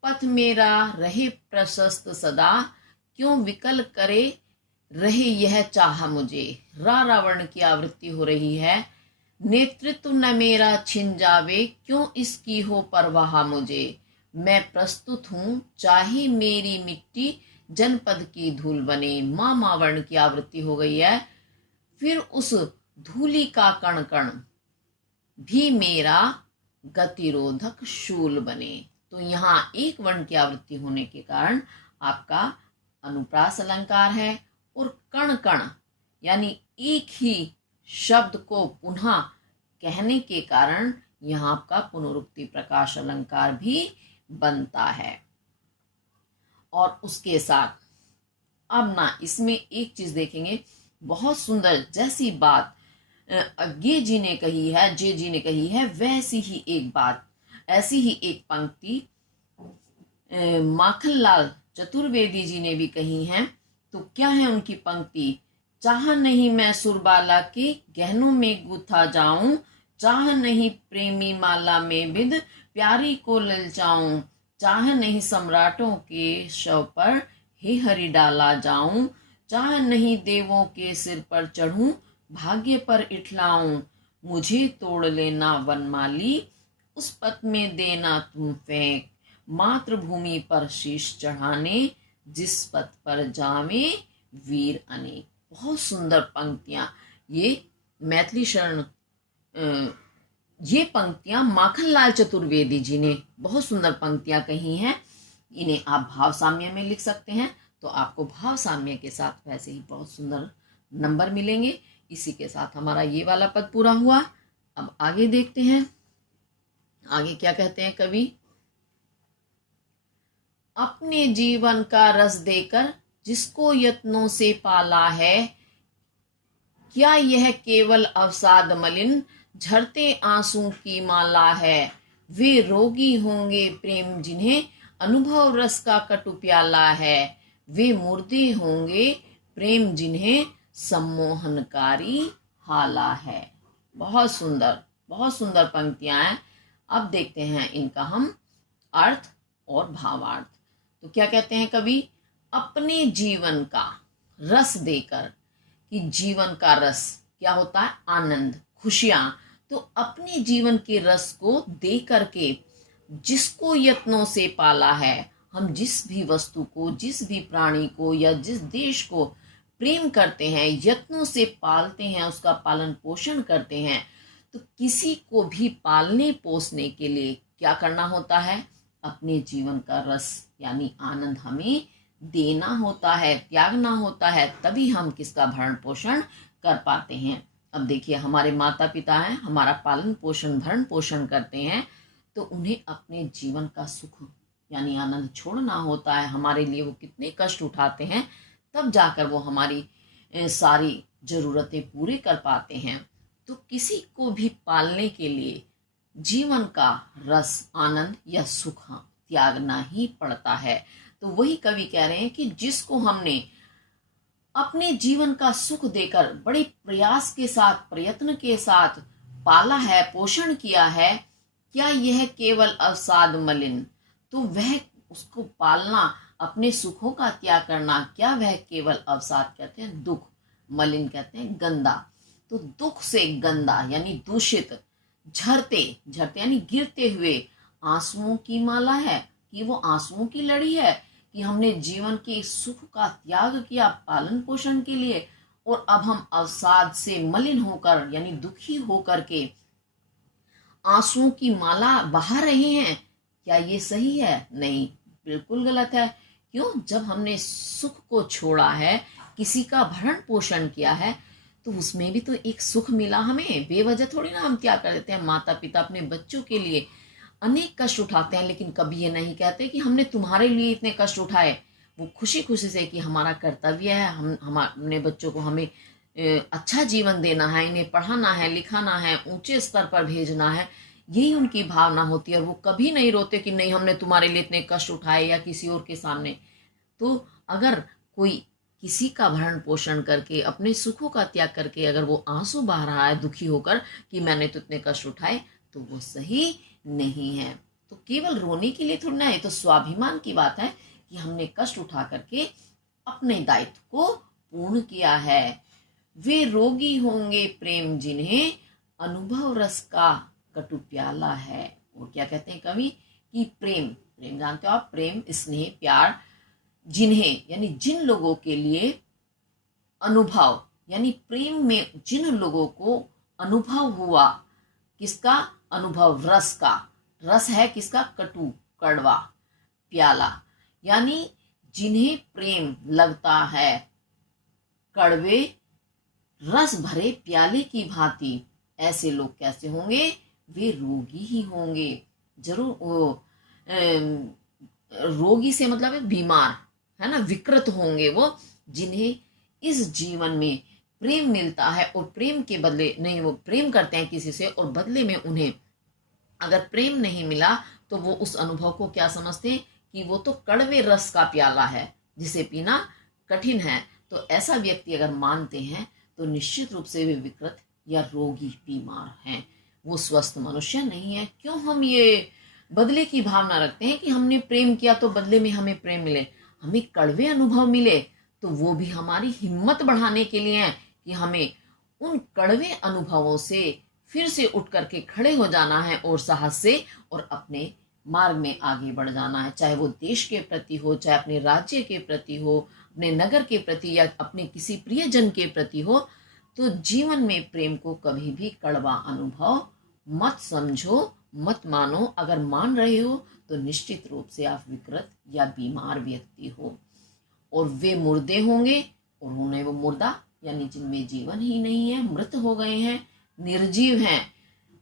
पथ मेरा रहे प्रशस्त सदा, क्यों विकल करे रहे यह चाह मुझे। रावण की आवृत्ति हो रही है। नेतृत्व न मेरा छिन जावे, क्यों इसकी हो परवाह मुझे। मैं प्रस्तुत हूं चाहे मेरी मिट्टी जनपद की धूल बने। माँ मावर्ण की आवृत्ति हो गई है। फिर उस धूली का कण कण भी मेरा गतिरोधक शूल बने। तो यहाँ एक वर्ण की आवृत्ति होने के कारण आपका अनुप्रास अलंकार है, और कण कण यानी एक ही शब्द को पुनः कहने के कारण यहाँ आपका पुनरुक्ति प्रकाश अलंकार भी बनता है। और उसके साथ अब ना इसमें एक चीज देखेंगे, बहुत सुंदर, जैसी बात अज्ञे जी ने कही है, जे जी ने कही है, वैसी ही एक बात, ऐसी ही एक पंक्ति माखनलाल चतुर्वेदी जी ने भी कही है। तो क्या है उनकी पंक्ति? चाह नहीं मैं सुरबाला के गहनों में गुथा जाऊं, चाह नहीं प्रेमी माला में विद प्यारी को ललचाऊं, चाह नहीं सम्राटों के शव पर हे हरि डाला जाऊं, चाह नहीं देवों के सिर पर चढ़ूं, भाग्य पर इठलाऊं, मुझे तोड़ लेना वनमाली, उस पथ में देना तुम फेंक, मातृभूमि पर शीश चढ़ाने, जिस पथ पर जावे वीर अनेक। बहुत सुंदर पंक्तियां ये मैथिली शरण, ये पंक्तियां माखनलाल चतुर्वेदी जी ने बहुत सुंदर पंक्तियां कही हैं। इन्हें आप भाव साम्य में लिख सकते हैं, तो आपको भाव साम्य के साथ वैसे ही बहुत सुंदर नंबर मिलेंगे। इसी के साथ हमारा ये वाला पद पूरा हुआ। अब आगे देखते हैं, आगे क्या कहते हैं कवि। अपने जीवन का रस देकर जिसको यत्नों से पाला है, क्या यह केवल अवसाद मलिन झरते आंसू की माला है, वे रोगी होंगे प्रेम जिन्हें अनुभव रस का कटु प्याला है, वे मुर्दे होंगे प्रेम जिन्हें सम्मोहनकारी हाला है। बहुत सुंदर पंक्तियां हैं। अब देखते हैं इनका हम अर्थ और भावार्थ। तो क्या कहते हैं कवि? अपने जीवन का रस देकर, कि जीवन का रस क्या होता है? आनंद, खुशियां। तो अपने जीवन के रस को दे करके जिसको यत्नों से पाला है, हम जिस भी वस्तु को, जिस भी प्राणी को या जिस देश को प्रेम करते हैं, यत्नों से पालते हैं, उसका पालन पोषण करते हैं, तो किसी को भी पालने पोसने के लिए क्या करना होता है? अपने जीवन का रस यानी आनंद हमें देना होता है, त्यागना होता है, तभी हम किसका भरण पोषण कर पाते हैं। अब देखिए, हमारे माता पिता हैं, हमारा पालन पोषण भरण पोषण करते हैं, तो उन्हें अपने जीवन का सुख यानी आनंद छोड़ना होता है। हमारे लिए वो कितने कष्ट उठाते हैं, तब जाकर वो हमारी सारी जरूरतें पूरी कर पाते हैं। तो किसी को भी पालने के लिए जीवन का रस, आनंद या सुख त्यागना ही पड़ता है। तो वही कवि कह रहे हैं कि जिसको हमने अपने जीवन का सुख देकर बड़े प्रयास के साथ, प्रयत्न के साथ पाला है, पोषण किया है, क्या यह केवल अवसाद मलिन? तो वह उसको पालना, अपने सुखों का त्याग करना, क्या वह केवल अवसाद कहते हैं? दुख। मलिन कहते हैं गंदा। तो दुख से गंदा यानी दूषित, झरते यानी गिरते हुए आंसुओं की माला है, कि वो आंसुओं की लड़ी है, कि हमने जीवन के सुख का त्याग किया पालन पोषण के लिए, और अब हम अवसाद से मलिन होकर यानी दुखी होकर के आंसुओं की माला बहा रहे हैं। क्या ये सही है? नहीं, बिल्कुल गलत है। क्यों? जब हमने सुख को छोड़ा है, किसी का भरण पोषण किया है, तो उसमें भी तो एक सुख मिला हमें। बेवजह थोड़ी ना हम त्याग कर देते हैं। माता पिता अपने बच्चों के लिए अनेक कष्ट उठाते हैं, लेकिन कभी ये नहीं कहते कि हमने तुम्हारे लिए इतने कष्ट उठाए। वो खुशी खुशी से कि हमारा कर्तव्य है, हम अपने बच्चों को हमें अच्छा जीवन देना है, इन्हें पढ़ाना है, लिखाना है, ऊंचे स्तर पर भेजना है, यही उनकी भावना होती है। और वो कभी नहीं रोते कि नहीं हमने तुम्हारे लिए इतने कष्ट उठाए या किसी और के सामने। तो अगर कोई किसी का भरण पोषण करके, अपने सुखों का त्याग करके अगर वो आंसू बहा रहा है दुखी होकर कि मैंने तो इतने कष्ट उठाए, तो वो सही नहीं है। तो केवल रोने के लिए थोड़ी ना, ये तो स्वाभिमान की बात है कि हमने कष्ट उठा करके अपने दायित्व को पूर्ण किया है। वे रोगी होंगे प्रेम जिन्हें अनुभव रस का कटु प्याला है। और क्या कहते हैं कवि? कि प्रेम जानते हो आप, प्रेम, स्नेह, प्यार, जिन्हें यानी जिन लोगों के लिए, अनुभव यानी प्रेम में जिन लोगों को अनुभव हुआ, किसका अनुभव? रस का। रस है किसका? कटु, कड़वा, प्याला, यानी जिन्हें प्रेम लगता है कड़वे रस भरे प्याले की भांति, ऐसे लोग कैसे होंगे? वे रोगी ही होंगे। जरूर रोगी से मतलब है बीमार, है ना, विकृत होंगे वो, जिन्हें इस जीवन में प्रेम मिलता है और प्रेम के बदले नहीं, वो प्रेम करते हैं किसी से और बदले में उन्हें अगर प्रेम नहीं मिला तो वो उस अनुभव को क्या समझते हैं कि वो तो कड़वे रस का प्याला है जिसे पीना कठिन है। तो ऐसा व्यक्ति अगर मानते हैं तो निश्चित रूप से वे विकृत या रोगी बीमार हैं, वो स्वस्थ मनुष्य नहीं है। क्यों हम ये बदले की भावना रखते हैं कि हमने प्रेम किया तो बदले में हमें प्रेम मिले, हमें कड़वे अनुभव मिले तो वो भी हमारी हिम्मत बढ़ाने के लिए है कि हमें उन कड़वे अनुभवों से फिर से उठ करके खड़े हो जाना है और साहस से और अपने मार्ग में आगे बढ़ जाना है, चाहे वो देश के प्रति हो, चाहे अपने राज्य के प्रति हो, अपने नगर के प्रति या अपने किसी प्रियजन के प्रति हो। तो जीवन में प्रेम को कभी भी कड़वा अनुभव मत समझो, मत मानो। अगर मान रहे हो तो निश्चित रूप से आप विकृत या बीमार व्यक्ति हो और वे मुर्दे होंगे और उन्हें वो मुर्दा यानी जिनमें जीवन ही नहीं है, मृत हो गए हैं, निर्जीव हैं।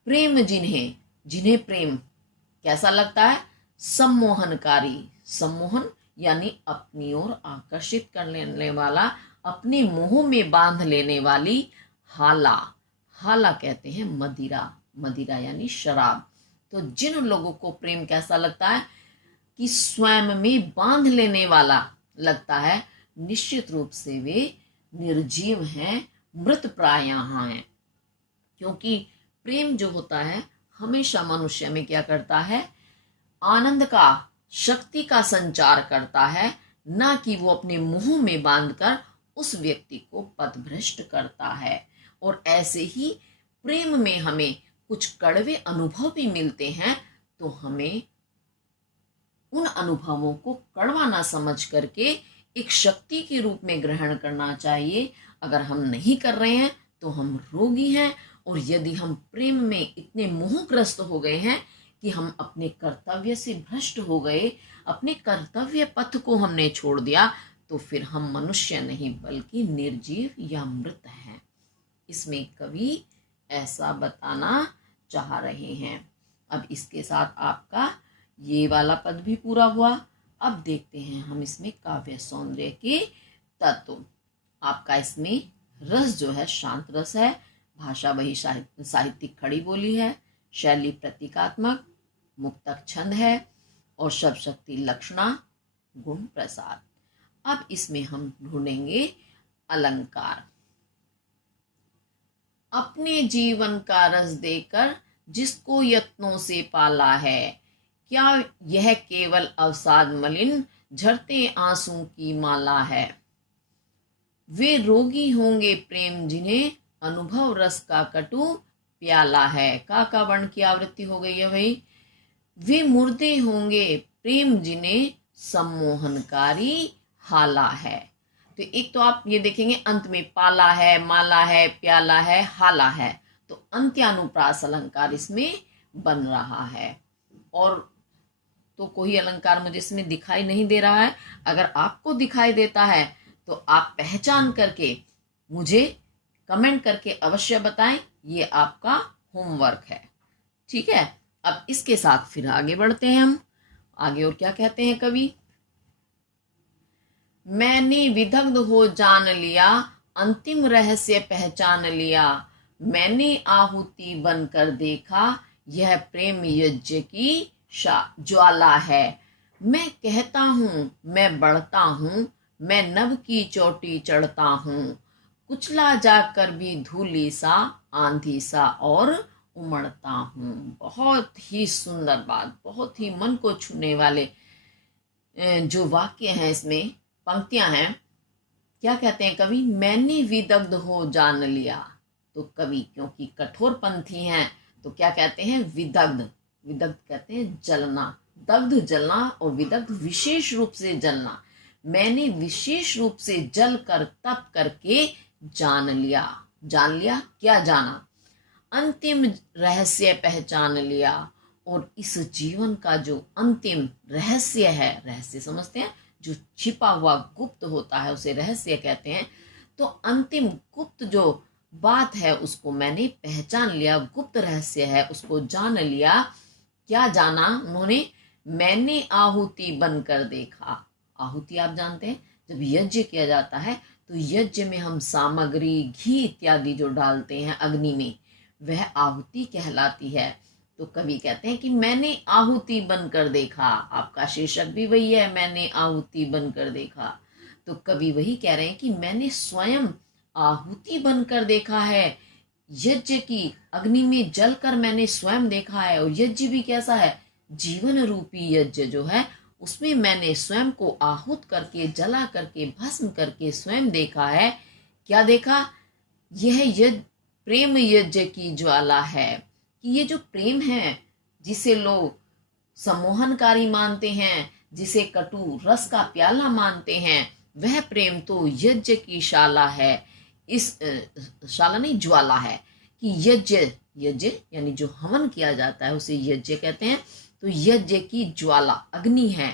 प्रेम जिन्हें जिन्हें प्रेम कैसा लगता है? सम्मोहनकारी। सम्मोहन यानी अपनी ओर आकर्षित कर लेने वाला, अपने मुंह में बांध लेने वाली। हाला, हाला कहते हैं मदिरा, मदिरा यानी शराब। तो जिन लोगों को प्रेम कैसा लगता है कि स्वयं में बांध लेने वाला लगता है, निश्चित रूप से वे निर्जीव हैं, मृत प्राय हैं। क्योंकि प्रेम जो होता है हमेशा मनुष्य में क्या करता है? आनंद का, शक्ति का संचार करता है, ना कि वो अपने मुंह में बांधकर उस व्यक्ति को पथभ्रष्ट करता है। और ऐसे ही प्रेम में हमें कुछ कड़वे अनुभव भी मिलते हैं तो हमें उन अनुभवों को कड़वा ना समझ करके एक शक्ति के रूप में ग्रहण करना चाहिए। अगर हम नहीं कर रहे हैं तो हम रोगी हैं। और यदि हम प्रेम में इतने मोहग्रस्त हो गए हैं कि हम अपने कर्तव्य से भ्रष्ट हो गए, अपने कर्तव्य पथ को हमने छोड़ दिया, तो फिर हम मनुष्य नहीं बल्कि निर्जीव या मृत हैं। इसमें कवि ऐसा बताना चाह रहे हैं। अब इसके साथ आपका ये वाला पद भी पूरा हुआ। अब देखते हैं हम इसमें काव्य सौंदर्य के तत्व। आपका इसमें रस जो है शांत रस है, भाषा वही साहित्यिक खड़ी बोली है, शैली प्रतीकात्मक, मुक्तक छंद है और शब्द शक्ति लक्षणा, गुण प्रसाद। अब इसमें हम ढूंढेंगे अलंकार। अपने जीवन का रस देकर जिसको यत्नों से पाला है, क्या यह केवल अवसाद मलिन झरते आंसू की माला है। वे रोगी होंगे प्रेम जिन्हें अनुभव रस का कटु प्याला है। का वर्ण की आवृत्ति हो गई है भाई। वे मुर्दे होंगे प्रेम जिन्हें सम्मोहनकारी हाला है। तो एक तो आप ये देखेंगे अंत में पाला है, माला है, प्याला है, हाला है, तो अंत्यानुप्रास अलंकार इसमें बन रहा है। और तो कोई अलंकार मुझे इसमें दिखाई नहीं दे रहा है। अगर आपको दिखाई देता है तो आप पहचान करके मुझे कमेंट करके अवश्य बताएं, ये आपका होमवर्क है। ठीक है, अब इसके साथ फिर आगे बढ़ते हैं हम। आगे और क्या कहते हैं कवि? मैंने विदग्ध हो जान लिया, अंतिम रहस्य पहचान लिया। मैंने आहुति बनकर देखा, यह प्रेम यज्ञ की ज्वाला है। मैं कहता हूँ, मैं बढ़ता हूँ, मैं नभ की चोटी चढ़ता हूँ। कुचला जाकर भी धूली सा, आंधी सा और उमड़ता हूँ। बहुत ही सुंदर बात, बहुत ही मन को छूने वाले जो वाक्य हैं, इसमें पंक्तियां हैं। क्या कहते हैं कवि? मैंने विदग्ध हो जान लिया। तो कवि क्योंकि कठोर पंथी हैं तो क्या कहते हैं? विदग्ध। विदग्ध कहते हैं जलना, दग्ध जलना, और विदग्ध विशेष रूप से जलना। मैंने विशेष रूप से जल कर तप करके जान लिया। जान लिया, क्या जाना? अंतिम रहस्य पहचान लिया। और इस जीवन का जो अंतिम रहस्य है, रहस्य समझते हैं, जो छिपा हुआ गुप्त होता है उसे रहस्य कहते हैं। तो अंतिम गुप्त जो बात है उसको मैंने पहचान लिया, गुप्त रहस्य है उसको जान लिया। क्या जाना उन्होंने? मैंने आहुति बनकर देखा। आहुति आप जानते हैं, जब यज्ञ किया जाता है तो यज्ञ में हम सामग्री, घी इत्यादि जो डालते हैं अग्नि में, वह आहुति कहलाती है। तो कवि कहते हैं कि मैंने आहुति बनकर देखा। आपका शीर्षक भी वही है, मैंने आहुति बनकर देखा। तो कवि वही कह रहे हैं कि मैंने स्वयं आहुति बनकर देखा है, यज्ञ की अग्नि में जलकर मैंने स्वयं देखा है। और यज्ञ भी कैसा है, जीवन रूपी यज्ञ जो है, उसमें मैंने स्वयं को आहूत करके, जला करके, भस्म करके स्वयं देखा है। क्या देखा? यह यज्ञ प्रेम यज्ञ की ज्वाला है। कि ये जो प्रेम है, जिसे लोग सम्मोहनकारी मानते हैं, जिसे कटु रस का प्याला मानते हैं, वह प्रेम तो यज्ञ की शाला है। इस शाला नहीं, ज्वाला है। कि यज्ञ, यज्ञ यानी जो हवन किया जाता है उसे यज्ञ कहते हैं। तो यज्ञ की ज्वाला अग्नि है।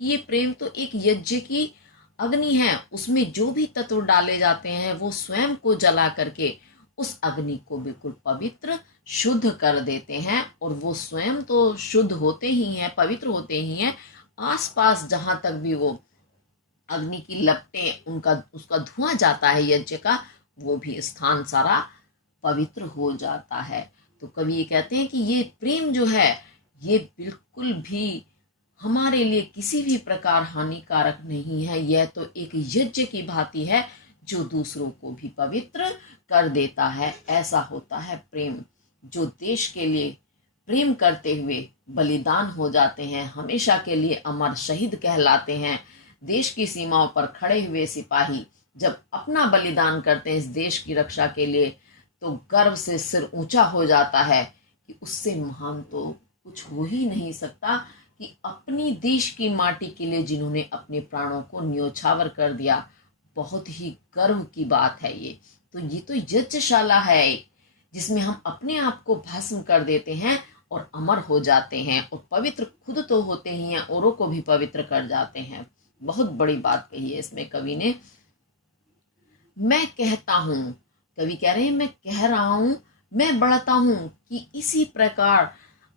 कि ये प्रेम तो एक यज्ञ की अग्नि है, उसमें जो भी तत्व डाले जाते हैं वो स्वयं को जला करके उस अग्नि को बिल्कुल पवित्र, शुद्ध कर देते हैं। और वो स्वयं तो शुद्ध होते ही हैं, पवित्र होते ही हैं, आसपास जहां तक भी वो अग्नि की लपटें, उसका धुआं जाता है यज्ञ का, वो भी स्थान सारा पवित्र हो जाता है। तो कवि ये कहते हैं कि ये प्रेम जो है, ये बिल्कुल भी हमारे लिए किसी भी प्रकार हानिकारक नहीं है। यह तो एक यज्ञ की भांति है जो दूसरों को भी पवित्र कर देता है। ऐसा होता है प्रेम। जो देश के लिए प्रेम करते हुए बलिदान हो जाते हैं, हमेशा के लिए अमर शहीद कहलाते हैं। देश की सीमाओं पर खड़े हुए सिपाही जब अपना बलिदान करते हैं इस देश की रक्षा के लिए, तो गर्व से सिर ऊंचा हो जाता है कि उससे महान तो कुछ हो ही नहीं सकता कि अपनी देश की माटी के लिए जिन्होंने अपने प्राणों को न्योछावर कर दिया। बहुत ही गर्व की बात है ये तो यज्ञशाला है जिसमें हम अपने आप को भस्म कर देते हैं और अमर हो जाते हैं, और पवित्र खुद तो होते ही हैं, औरों को भी पवित्र कर जाते हैं। बहुत बड़ी बात कही है इसमें कवि ने। मैं कहता हूं, कवि कह रहे हैं मैं कह रहा हूं, मैं बढ़ता हूं कि इसी प्रकार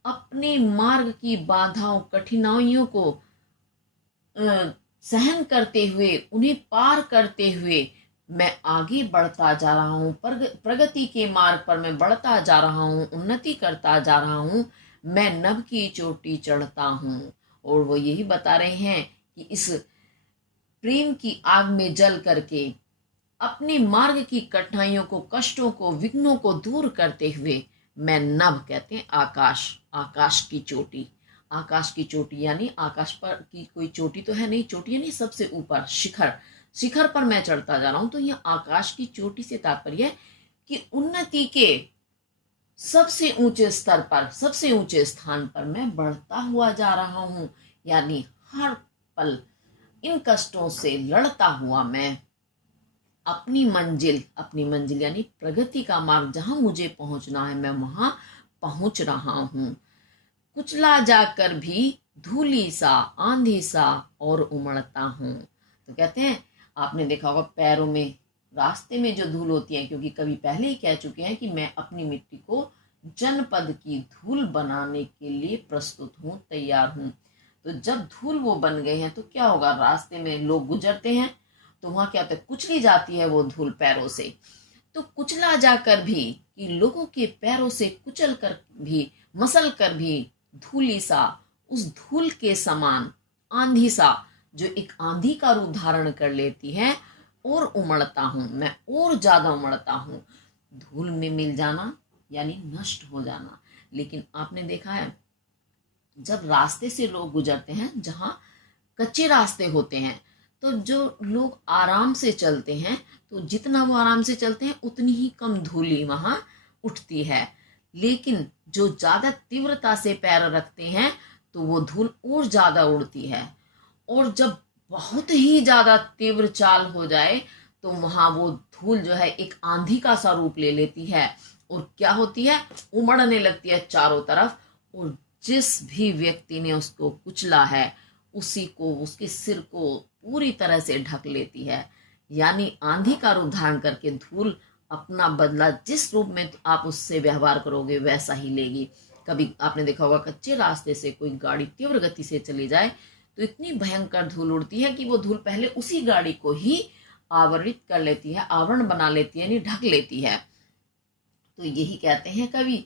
अपने मार्ग की बाधाओं, कठिनाइयों को सहन करते हुए, उन्हें पार करते हुए मैं आगे बढ़ता जा रहा हूं। प्रगति के मार्ग पर मैं बढ़ता जा रहा हूं, उन्नति करता जा रहा हूं। मैं नभ की चोटी चढ़ता हूं। और वो यही बता रहे हैं कि इस प्रेम की आग में जल करके अपने मार्ग की कठिनाइयों को, कष्टों को, विघ्नों को दूर करते हुए मैं नभ कहते हैं आकाश, आकाश की चोटी। आकाश की चोटी यानी आकाश पर की कोई चोटी तो है नहीं, चोटी यानी सबसे ऊपर, शिखर, शिखर पर मैं चढ़ता जा रहा हूं। तो यह आकाश की चोटी से तात्पर्य है कि उन्नति के सबसे ऊंचे स्तर पर, सबसे ऊंचे स्थान पर मैं बढ़ता हुआ जा रहा हूं। यानी हर पल इन कष्टों से लड़ता हुआ मैं अपनी मंजिल यानी प्रगति का मार्ग, जहां मुझे पहुंचना है, मैं वहां पहुंच रहा हूं। कुचला जाकर भी धूली सा, आंधी सा और उमड़ता हूं। तो कहते हैं, आपने देखा होगा पैरों में, रास्ते में जो धूल होती है, क्योंकि कभी पहले ही कह चुके हैं कि मैं अपनी मिट्टी को जनपद की धूल बनाने के लिए प्रस्तुत हूं, तैयार हूं। तो जब धूल वो बन गए हैं तो क्या होगा, रास्ते में लोग गुजरते हैं तो वहां क्या होता है, कुचली जाती है वो धूल पैरों से। तो कुचला जाकर भी, कि लोगों के पैरों से कुचल कर भी, मसल कर भी धूली सा, उस धूल के समान, आंधी सा, जो एक आंधी का रूप धारण कर लेती है, और उमड़ता हूं मैं, और ज्यादा उमड़ता हूं। धूल में मिल जाना यानी नष्ट हो जाना। लेकिन आपने देखा है जब रास्ते से लोग गुजरते हैं, जहां कच्चे रास्ते होते हैं, तो जो लोग आराम से चलते हैं, तो जितना वो आराम से चलते हैं उतनी ही कम धूली वहां उठती है। लेकिन जो ज्यादा तीव्रता से पैर रखते हैं तो वो धूल और ज्यादा उड़ती है। और जब बहुत ही ज्यादा तीव्र चाल हो जाए तो वहां वो धूल जो है एक आंधी का सा रूप ले लेती है, और क्या होती है, उमड़ने लगती है चारों तरफ। और जिस भी व्यक्ति ने उसको कुचला है, उसी को, उसके सिर को पूरी तरह से ढक लेती है। यानी आंधी का रूप धारण करके धूल अपना बदला जिस रूप में आप उससे व्यवहार करोगे वैसा ही लेगी। कभी आपने देखा होगा कच्चे रास्ते से कोई गाड़ी तीव्र गति से चली जाए तो इतनी भयंकर धूल उड़ती है कि वो धूल पहले उसी गाड़ी को ही आवरित कर लेती है, आवरण बना लेती है, यानी ढक लेती है। तो यही कहते हैं कवि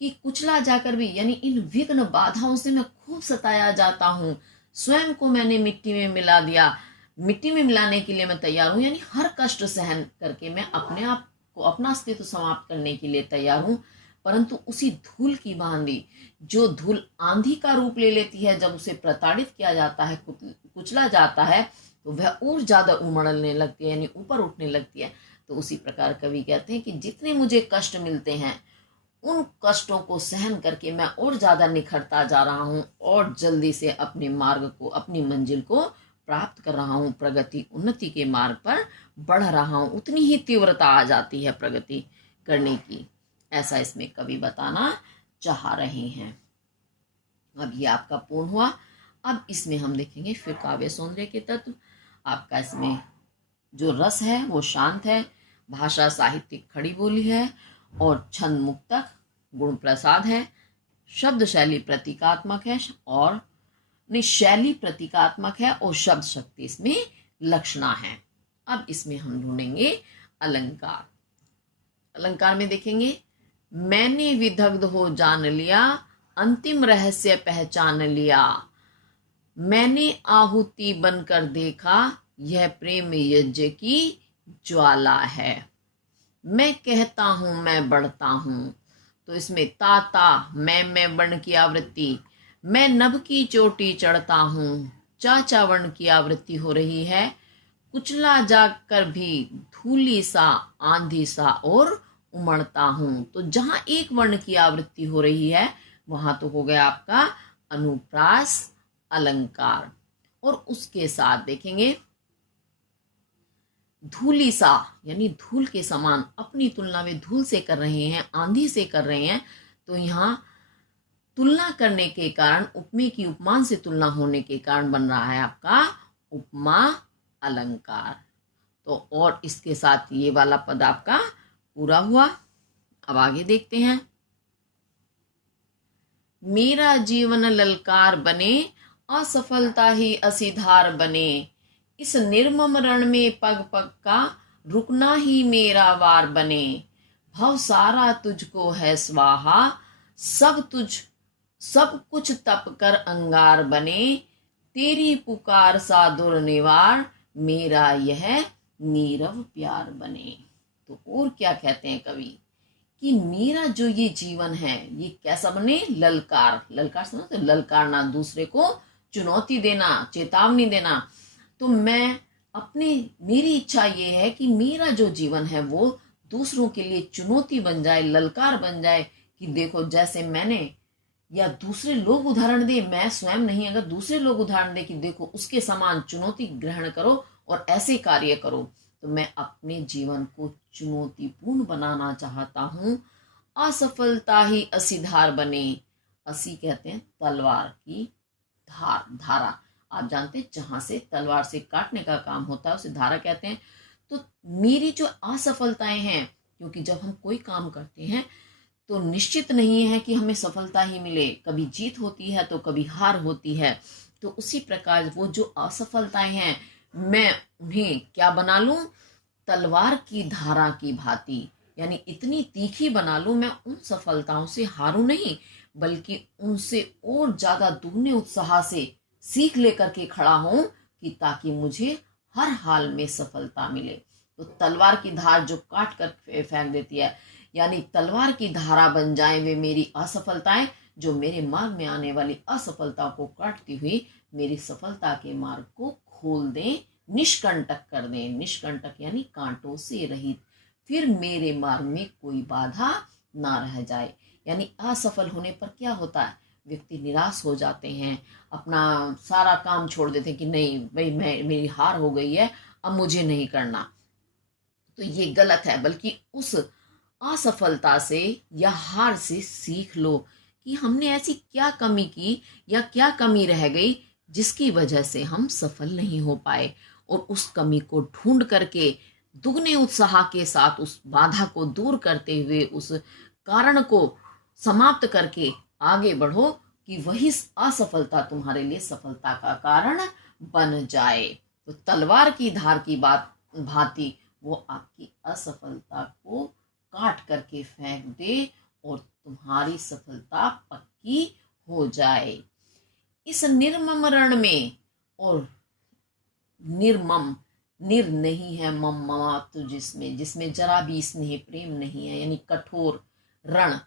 कि कुचला जाकर भी, यानी इन विघ्न बाधाओं से मैं खूब सताया जाता हूँ, स्वयं को मैंने मिट्टी में मिला दिया, मिट्टी में मिलाने के लिए मैं तैयार हूँ, यानी हर कष्ट सहन करके मैं अपने आप को, अपना अस्तित्व समाप्त करने के लिए तैयार हूँ। परंतु उसी धूल की भांति, जो धूल आंधी का रूप ले लेती है जब उसे प्रताड़ित किया जाता है, कुचला जाता है, तो वह और ज्यादा उमड़ने लगती है, यानी ऊपर उठने लगती है। तो उसी प्रकार कवि कहते हैं कि जितने मुझे कष्ट मिलते हैं, उन कष्टों को सहन करके मैं और ज्यादा निखरता जा रहा हूँ और जल्दी से अपने मार्ग को, अपनी मंजिल को प्राप्त कर रहा हूँ, प्रगति उन्नति के मार्ग पर बढ़ रहा हूँ। उतनी ही तीव्रता आ जाती है प्रगति करने की, ऐसा इसमें कवि बताना चाह रहे हैं। अब ये आपका पूर्ण हुआ। अब इसमें हम देखेंगे फिर काव्य सौंदर्य के तत्व। आपका इसमें जो रस है वो शांत है, भाषा साहित्यिक खड़ी बोली है और छंद मुक्तक गुण प्रसाद है, शब्द शैली प्रतीकात्मक है और शैली प्रतीकात्मक है और शब्द शक्ति इसमें लक्षणा है। अब इसमें हम ढूंढेंगे अलंकार। अलंकार में देखेंगे, मैंने विदग्ध हो जान लिया, अंतिम रहस्य पहचान लिया, मैंने आहुति बनकर देखा, यह प्रेम यज्ञ की ज्वाला है, मैं कहता हूं मैं बढ़ता हूं। तो इसमें ताता मैं वर्ण की आवृत्ति, मैं नभ की चोटी चढ़ता हूं, चाचा वर्ण की आवृत्ति हो रही है, कुचला जाकर भी धूली सा आंधी सा और उमड़ता हूं। तो जहां एक वर्ण की आवृत्ति हो रही है वहां तो हो गया आपका अनुप्रास अलंकार। और उसके साथ देखेंगे धूली सा, यानी धूल के समान, अपनी तुलना में धूल से कर रहे हैं, आंधी से कर रहे हैं। तो यहाँ तुलना करने के कारण, उपमे की उपमान से तुलना होने के कारण बन रहा है आपका उपमा अलंकार। तो और इसके साथ ये वाला पद आपका पूरा हुआ। अब आगे देखते हैं, मेरा जीवन ललकार बने, असफलता ही असीधार बने, इस निर्मम रण में पग पग का रुकना ही मेरा वार बने, भव सारा तुझको है स्वाहा, सब कुछ तप कर अंगार बने, तेरी पुकार सा दुर्निवार, मेरा यह नीरव प्यार बने। तो और क्या कहते हैं कवि कि मेरा जो ये जीवन है ये कैसा बने, ललकार, ललकार समझ, तो ललकारना, दूसरे को चुनौती देना, चेतावनी देना। तो मैं मेरी इच्छा ये है कि मेरा जो जीवन है वो दूसरों के लिए चुनौती बन जाए, ललकार बन जाए, कि देखो जैसे मैंने, या दूसरे लोग उदाहरण दे, मैं स्वयं नहीं, अगर दूसरे लोग उदाहरण दे कि देखो उसके समान चुनौती ग्रहण करो और ऐसे कार्य करो। तो मैं अपने जीवन को चुनौतीपूर्ण बनाना चाहता हूं। असफलता ही असीधार बने, असी कहते हैं तलवार की धार, धारा, आप जानते हैं जहां से तलवार से काटने का काम होता है उसे धारा कहते हैं। तो मेरी जो असफलताएं हैं, क्योंकि जब हम कोई काम करते हैं तो निश्चित नहीं है कि हमें सफलता ही मिले, कभी जीत होती है तो कभी हार होती है। तो उसी प्रकार वो जो असफलताएं हैं मैं उन्हें क्या बना लूं, तलवार की धारा की भांति, यानी इतनी तीखी बना लूं, मैं उन सफलताओं से हारूं नहीं, बल्कि उनसे और ज्यादा दुगने उत्साह से सीख लेकर के खड़ा हूं, कि ताकि मुझे हर हाल में सफलता मिले। तो तलवार की धार जो काट कर फेंक देती है, यानी तलवार की धारा बन जाए वे मेरी असफलताएं, जो मेरे मार्ग में आने वाली असफलता को काटती हुई मेरी सफलता के मार्ग को खोल दें, निष्कंटक कर दें। निष्कंटक यानी कांटों से रहित, फिर मेरे मार्ग में कोई बाधा ना रह जाए। यानी असफल होने पर क्या होता है, व्यक्ति निराश हो जाते हैं, अपना सारा काम छोड़ देते हैं कि नहीं भाई मेरी हार हो गई है, अब मुझे नहीं करना। तो ये गलत है, बल्कि उस असफलता से या हार से सीख लो कि हमने ऐसी क्या कमी की या क्या कमी रह गई जिसकी वजह से हम सफल नहीं हो पाए, और उस कमी को ढूंढ करके दुगने उत्साह के साथ उस बाधा को दूर करते हुए उस कारण को समाप्त करके आगे बढ़ो, कि वही असफलता तुम्हारे लिए सफलता का कारण बन जाए। तो तलवार की धार की बात भांति वो आपकी असफलता को काट करके फेंक दे और तुम्हारी सफलता पक्की हो जाए। इस निर्मम रण में, और निर्मम, निर नहीं है मम ममातु, जिसमें जिसमें जरा भी स्नेह प्रेम नहीं है, यानी कठोर रण।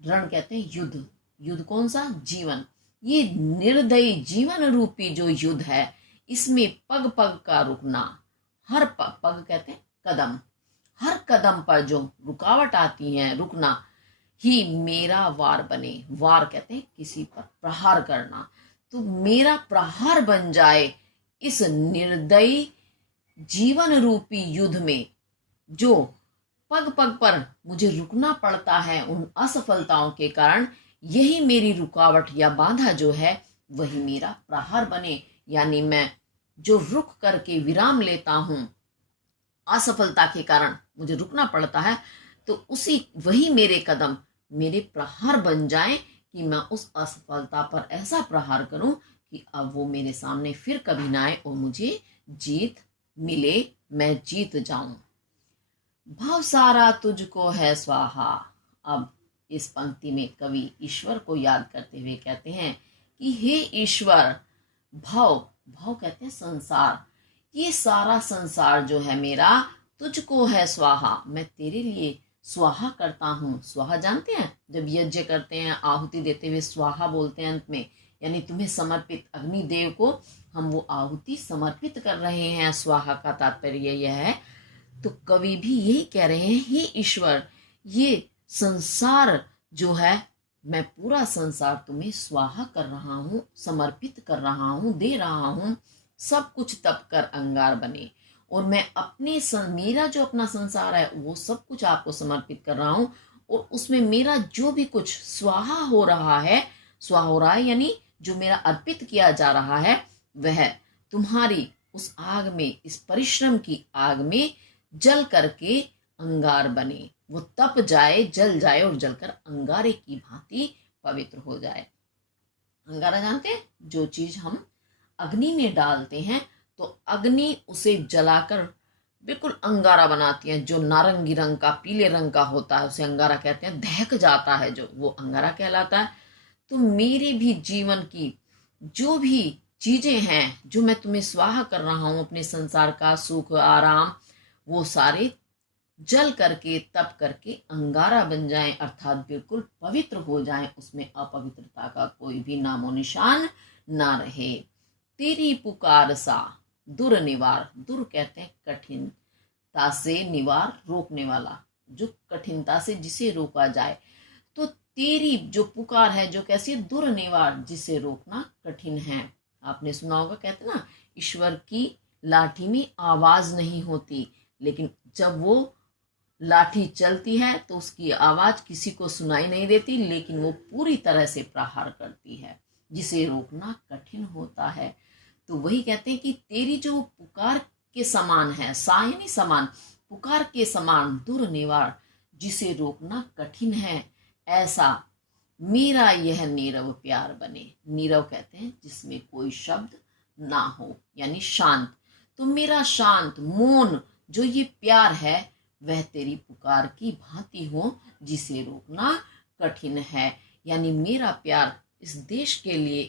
रण कहते हैं युद्ध। युद्ध कौन सा? जीवन। ये निर्दयी जीवन रूपी जो युद्ध है, इसमें पग पग का रुकना, हर पग, पग कहते हैं कदम, हर कदम पर जो रुकावट आती है, रुकना ही मेरा वार बने। वार कहते हैं किसी पर प्रहार करना, तो मेरा प्रहार बन जाए इस निर्दयी जीवन रूपी युद्ध में। जो पग पग पर मुझे रुकना पड़ता है उन असफलताओं के कारण, यही मेरी रुकावट या बाधा जो है वही मेरा प्रहार बने। यानी मैं जो रुक करके विराम लेता हूं, असफलता के कारण मुझे रुकना पड़ता है, तो उसी वही मेरे कदम मेरे प्रहार बन जाएं कि मैं उस असफलता पर ऐसा प्रहार करूं कि अब वो मेरे सामने फिर कभी ना आए और मुझे जीत मिले, मैं जीत जाऊं। भाव सारा तुझको है स्वाहा। अब इस पंक्ति में कवि ईश्वर को याद करते हुए कहते हैं कि हे ईश्वर, भाव, भाव कहते हैं संसार, ये सारा संसार जो है मेरा तुझको है स्वाहा, मैं तेरे लिए स्वाहा करता हूँ। स्वाहा जानते हैं, जब यज्ञ करते हैं, आहुति देते हुए स्वाहा बोलते हैं अंत में, यानी तुम्हें समर्पित अग्निदेव को हम वो आहुति समर्पित कर रहे हैं। स्वाहा का तात्पर्य यह है। तो कवि भी यही कह रहे हैं, हे ईश्वर, ये संसार जो है, मैं पूरा संसार तुम्हें स्वाहा कर रहा हूं, समर्पित कर रहा हूं, दे रहा हूं। सब कुछ तप कर अंगार बने, और मैं अपने मेरा जो अपना संसार है वो सब कुछ आपको समर्पित कर रहा हूं, और उसमें मेरा जो भी कुछ स्वाहा हो रहा है, स्वाहा हो रहा है यानी जो मेरा अर्पित किया जा रहा है, वह तुम्हारी उस आग में, इस परिश्रम की आग में जल करके अंगार बने, वो तप जाए, जल जाए और जलकर अंगारे की भांति पवित्र हो जाए। अंगारा जानते हैं, जो चीज हम अग्नि में डालते हैं तो अग्नि उसे जलाकर बिल्कुल अंगारा बनाती है। जो नारंगी रंग का, पीले रंग का होता है उसे अंगारा कहते हैं, दहक जाता है जो, वो अंगारा कहलाता है। तो मेरे भी जीवन की जो भी चीजें हैं, जो मैं तुम्हें स्वाहा कर रहा हूं, अपने संसार का सुख आराम, वो सारे जल करके, तप करके अंगारा बन जाएं, अर्थात बिल्कुल पवित्र हो जाएं, उसमें अपवित्रता का कोई भी नामो निशान ना रहे। तेरी पुकार सा दुर निवार, दुर कहते हैं कठिनता से, निवार रोकने वाला, जो कठिनता से जिसे रोका जाए। तो तेरी जो पुकार है, जो कैसी है? दुर निवार, जिसे रोकना कठिन है। आपने सुना होगा, कहते ना, ईश्वर की लाठी में आवाज नहीं होती, लेकिन जब वो लाठी चलती है तो उसकी आवाज किसी को सुनाई नहीं देती, लेकिन वो पूरी तरह से प्रहार करती है, जिसे रोकना कठिन होता है। तो वही कहते हैं कि तेरी जो पुकार के समान है, सा यानी समान, पुकार के समान, दुर निवार, जिसे रोकना कठिन है, ऐसा मेरा यह नीरव प्यार बने। नीरव कहते हैं जिसमें कोई शब्द ना हो, यानी शांत। तो मेरा शांत, मौन जो ये प्यार है, वह तेरी पुकार की भांति हो, जिसे रोकना कठिन है। यानी मेरा प्यार इस देश के लिए,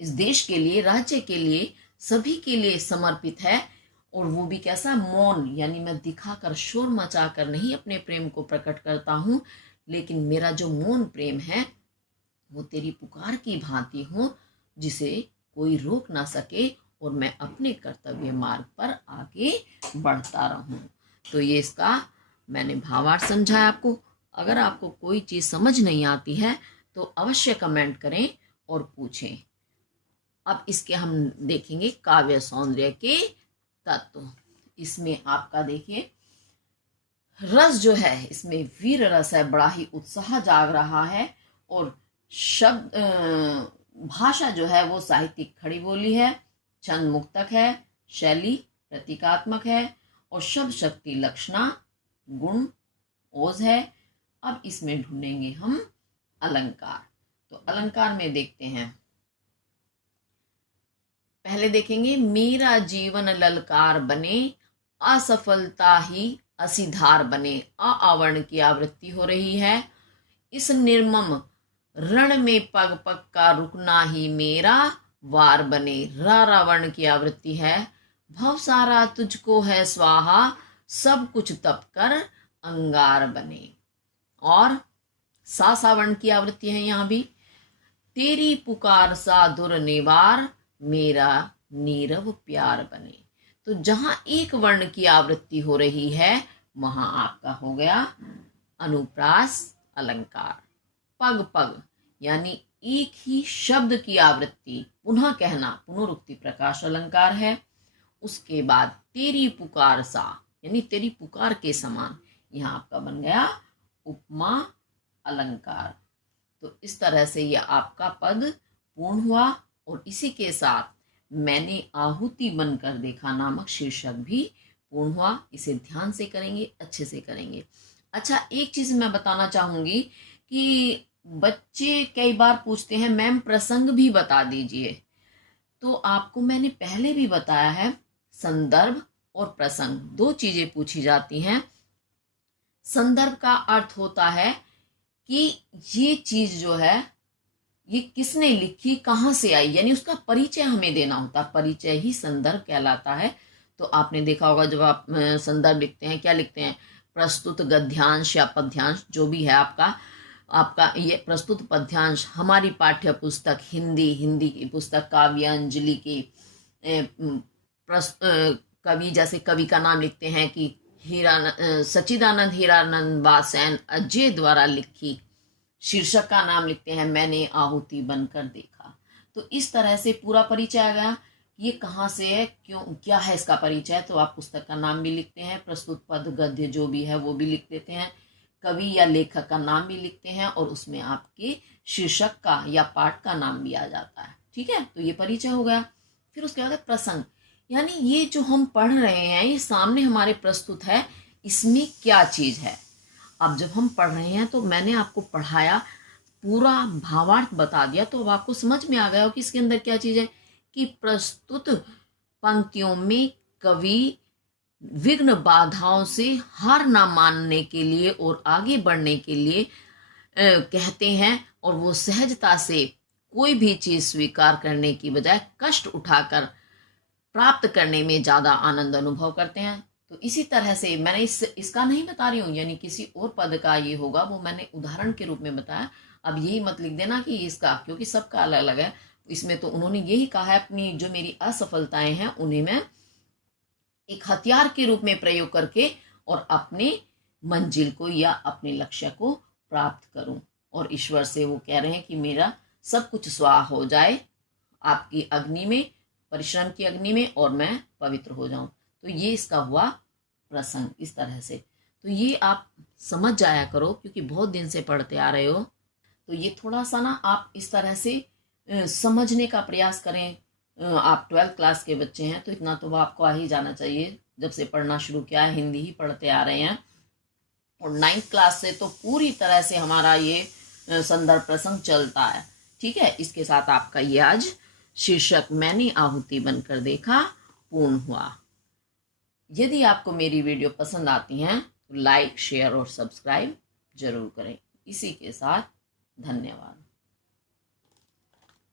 इस देश के लिए, राज्य के लिए, सभी के लिए समर्पित है। और वो भी कैसा? मौन, यानी मैं दिखाकर, शोर मचाकर नहीं अपने प्रेम को प्रकट करता हूं, लेकिन मेरा जो मौन प्रेम है वो तेरी पुकार की भांति हो, जिसे कोई रोक ना सके, और मैं अपने कर्तव्य मार्ग पर आगे बढ़ता रहूं। तो ये इसका मैंने भावार्थ समझाया आपको। अगर आपको कोई चीज समझ नहीं आती है तो अवश्य कमेंट करें और पूछें। अब इसके हम देखेंगे काव्य सौंदर्य के तत्व। इसमें आपका देखिए रस जो है, इसमें वीर रस है, बड़ा ही उत्साह जाग रहा है। और शब्द भाषा जो है वो साहित्यिक खड़ी बोली है, छंद मुक्तक है, शैली प्रतीकात्मक है, और शब्द शक्ति लक्षणा गुण ओज है। अब इसमें ढूंढेंगे हम अलंकार। तो अलंकार में देखते हैं, पहले देखेंगे, मेरा जीवन ललकार बने, असफलता ही असीधार बने। आवर्ण की आवृत्ति हो रही है। इस निर्मम रण में पग पग का रुकना ही मेरा वार बने। रावण की आवृत्ति है। भव सारा तुझको है स्वाहा, सब कुछ तप कर अंगार बने। और सावर्ण की आवृत्ति है यहाँ भी। तेरी पुकार सा दुर निवार, मेरा नीरव प्यार बने। तो जहां एक वर्ण की आवृत्ति हो रही है वहां आपका हो गया अनुप्रास अलंकार। पग पग यानी एक ही शब्द की आवृत्ति पुनः कहना पुनरुक्ति प्रकाश अलंकार है। उसके बाद तेरी पुकार सा यानी तेरी पुकार के समान, यहाँ आपका बन गया उपमा अलंकार। तो इस तरह से यह आपका पद पूर्ण हुआ। और इसी के साथ मैंने आहुति बनकर देखा नामक शीर्षक भी पूर्ण हुआ। इसे ध्यान से करेंगे, अच्छे से करेंगे। अच्छा, एक चीज मैं बताना चाहूंगी कि बच्चे कई बार पूछते हैं मैम प्रसंग भी बता दीजिए। तो आपको मैंने पहले भी बताया है, संदर्भ और प्रसंग दो चीजें पूछी जाती हैं। संदर्भ का अर्थ होता है कि ये चीज जो है ये किसने लिखी, कहाँ से आई, यानी उसका परिचय हमें देना होता है। परिचय ही संदर्भ कहलाता है। तो आपने देखा होगा जब आप संदर्भ लिखते हैं क्या लिखते हैं, प्रस्तुत गद्यांश या पद्यांश जो भी है आपका ये प्रस्तुत पद्यांश हमारी पाठ्य पुस्तक हिंदी की पुस्तक काव्यांजलि की कवि, जैसे कवि का नाम लिखते हैं कि सच्चिदानंद हीरानंद वासेन अजय द्वारा लिखी। शीर्षक का नाम लिखते हैं मैंने आहुति बनकर देखा। तो इस तरह से पूरा परिचय आ गया, ये कहाँ से है, क्यों, क्या है इसका परिचय। तो आप पुस्तक का नाम भी लिखते हैं, प्रस्तुत पद गद्य जो भी है वो भी लिख देते हैं, कवि या लेखक का नाम भी लिखते हैं और उसमें आपके शीर्षक का या पाठ का नाम भी आ जाता है। ठीक है, तो ये परिचय हो गया। फिर उसके बाद प्रसंग, यानी ये जो हम पढ़ रहे हैं ये सामने हमारे प्रस्तुत है, इसमें क्या चीज है। अब जब हम पढ़ रहे हैं तो मैंने आपको पढ़ाया, पूरा भावार्थ बता दिया, तो अब आपको समझ में आ गया हो कि इसके अंदर क्या चीज है। कि प्रस्तुत पंक्तियों में कवि विघ्न बाधाओं से हार ना मानने के लिए और आगे बढ़ने के लिए कहते हैं, और वो सहजता से कोई भी चीज स्वीकार करने की बजाय कष्ट उठाकर प्राप्त करने में ज्यादा आनंद अनुभव करते हैं। तो इसी तरह से मैंने इसका नहीं बता रही हूँ, यानी किसी और पद का ये होगा, वो मैंने उदाहरण के रूप में बताया। अब यही मत लिख देना कि इसका, क्योंकि सबका अलग अलग है। इसमें तो उन्होंने यही कहा है अपनी जो मेरी असफलताएं हैं उन्हें मैं एक हथियार के रूप में प्रयोग करके और अपने मंजिल को या अपने लक्ष्य को प्राप्त करूं। और ईश्वर से वो कह रहे हैं कि मेरा सब कुछ स्वाहा हो जाए आपकी अग्नि में, परिश्रम की अग्नि में, और मैं पवित्र हो जाऊं। तो ये इसका हुआ प्रसंग इस तरह से। तो ये आप समझ जाया करो, क्योंकि बहुत दिन से पढ़ते आ रहे हो। तो ये थोड़ा सा ना आप इस तरह से समझने का प्रयास करें। आप 12th क्लास के बच्चे हैं तो इतना तो आपको आ ही जाना चाहिए। जब से पढ़ना शुरू किया है हिंदी ही पढ़ते आ रहे हैं, और 9th क्लास से तो पूरी तरह से हमारा ये संदर्भ प्रसंग चलता है। ठीक है, इसके साथ आपका ये आज शीर्षक मैंने आहुति बनकर देखा पूर्ण हुआ। यदि आपको मेरी वीडियो पसंद आती हैं तो लाइक, शेयर और सब्सक्राइब जरूर करें। इसी के साथ धन्यवाद।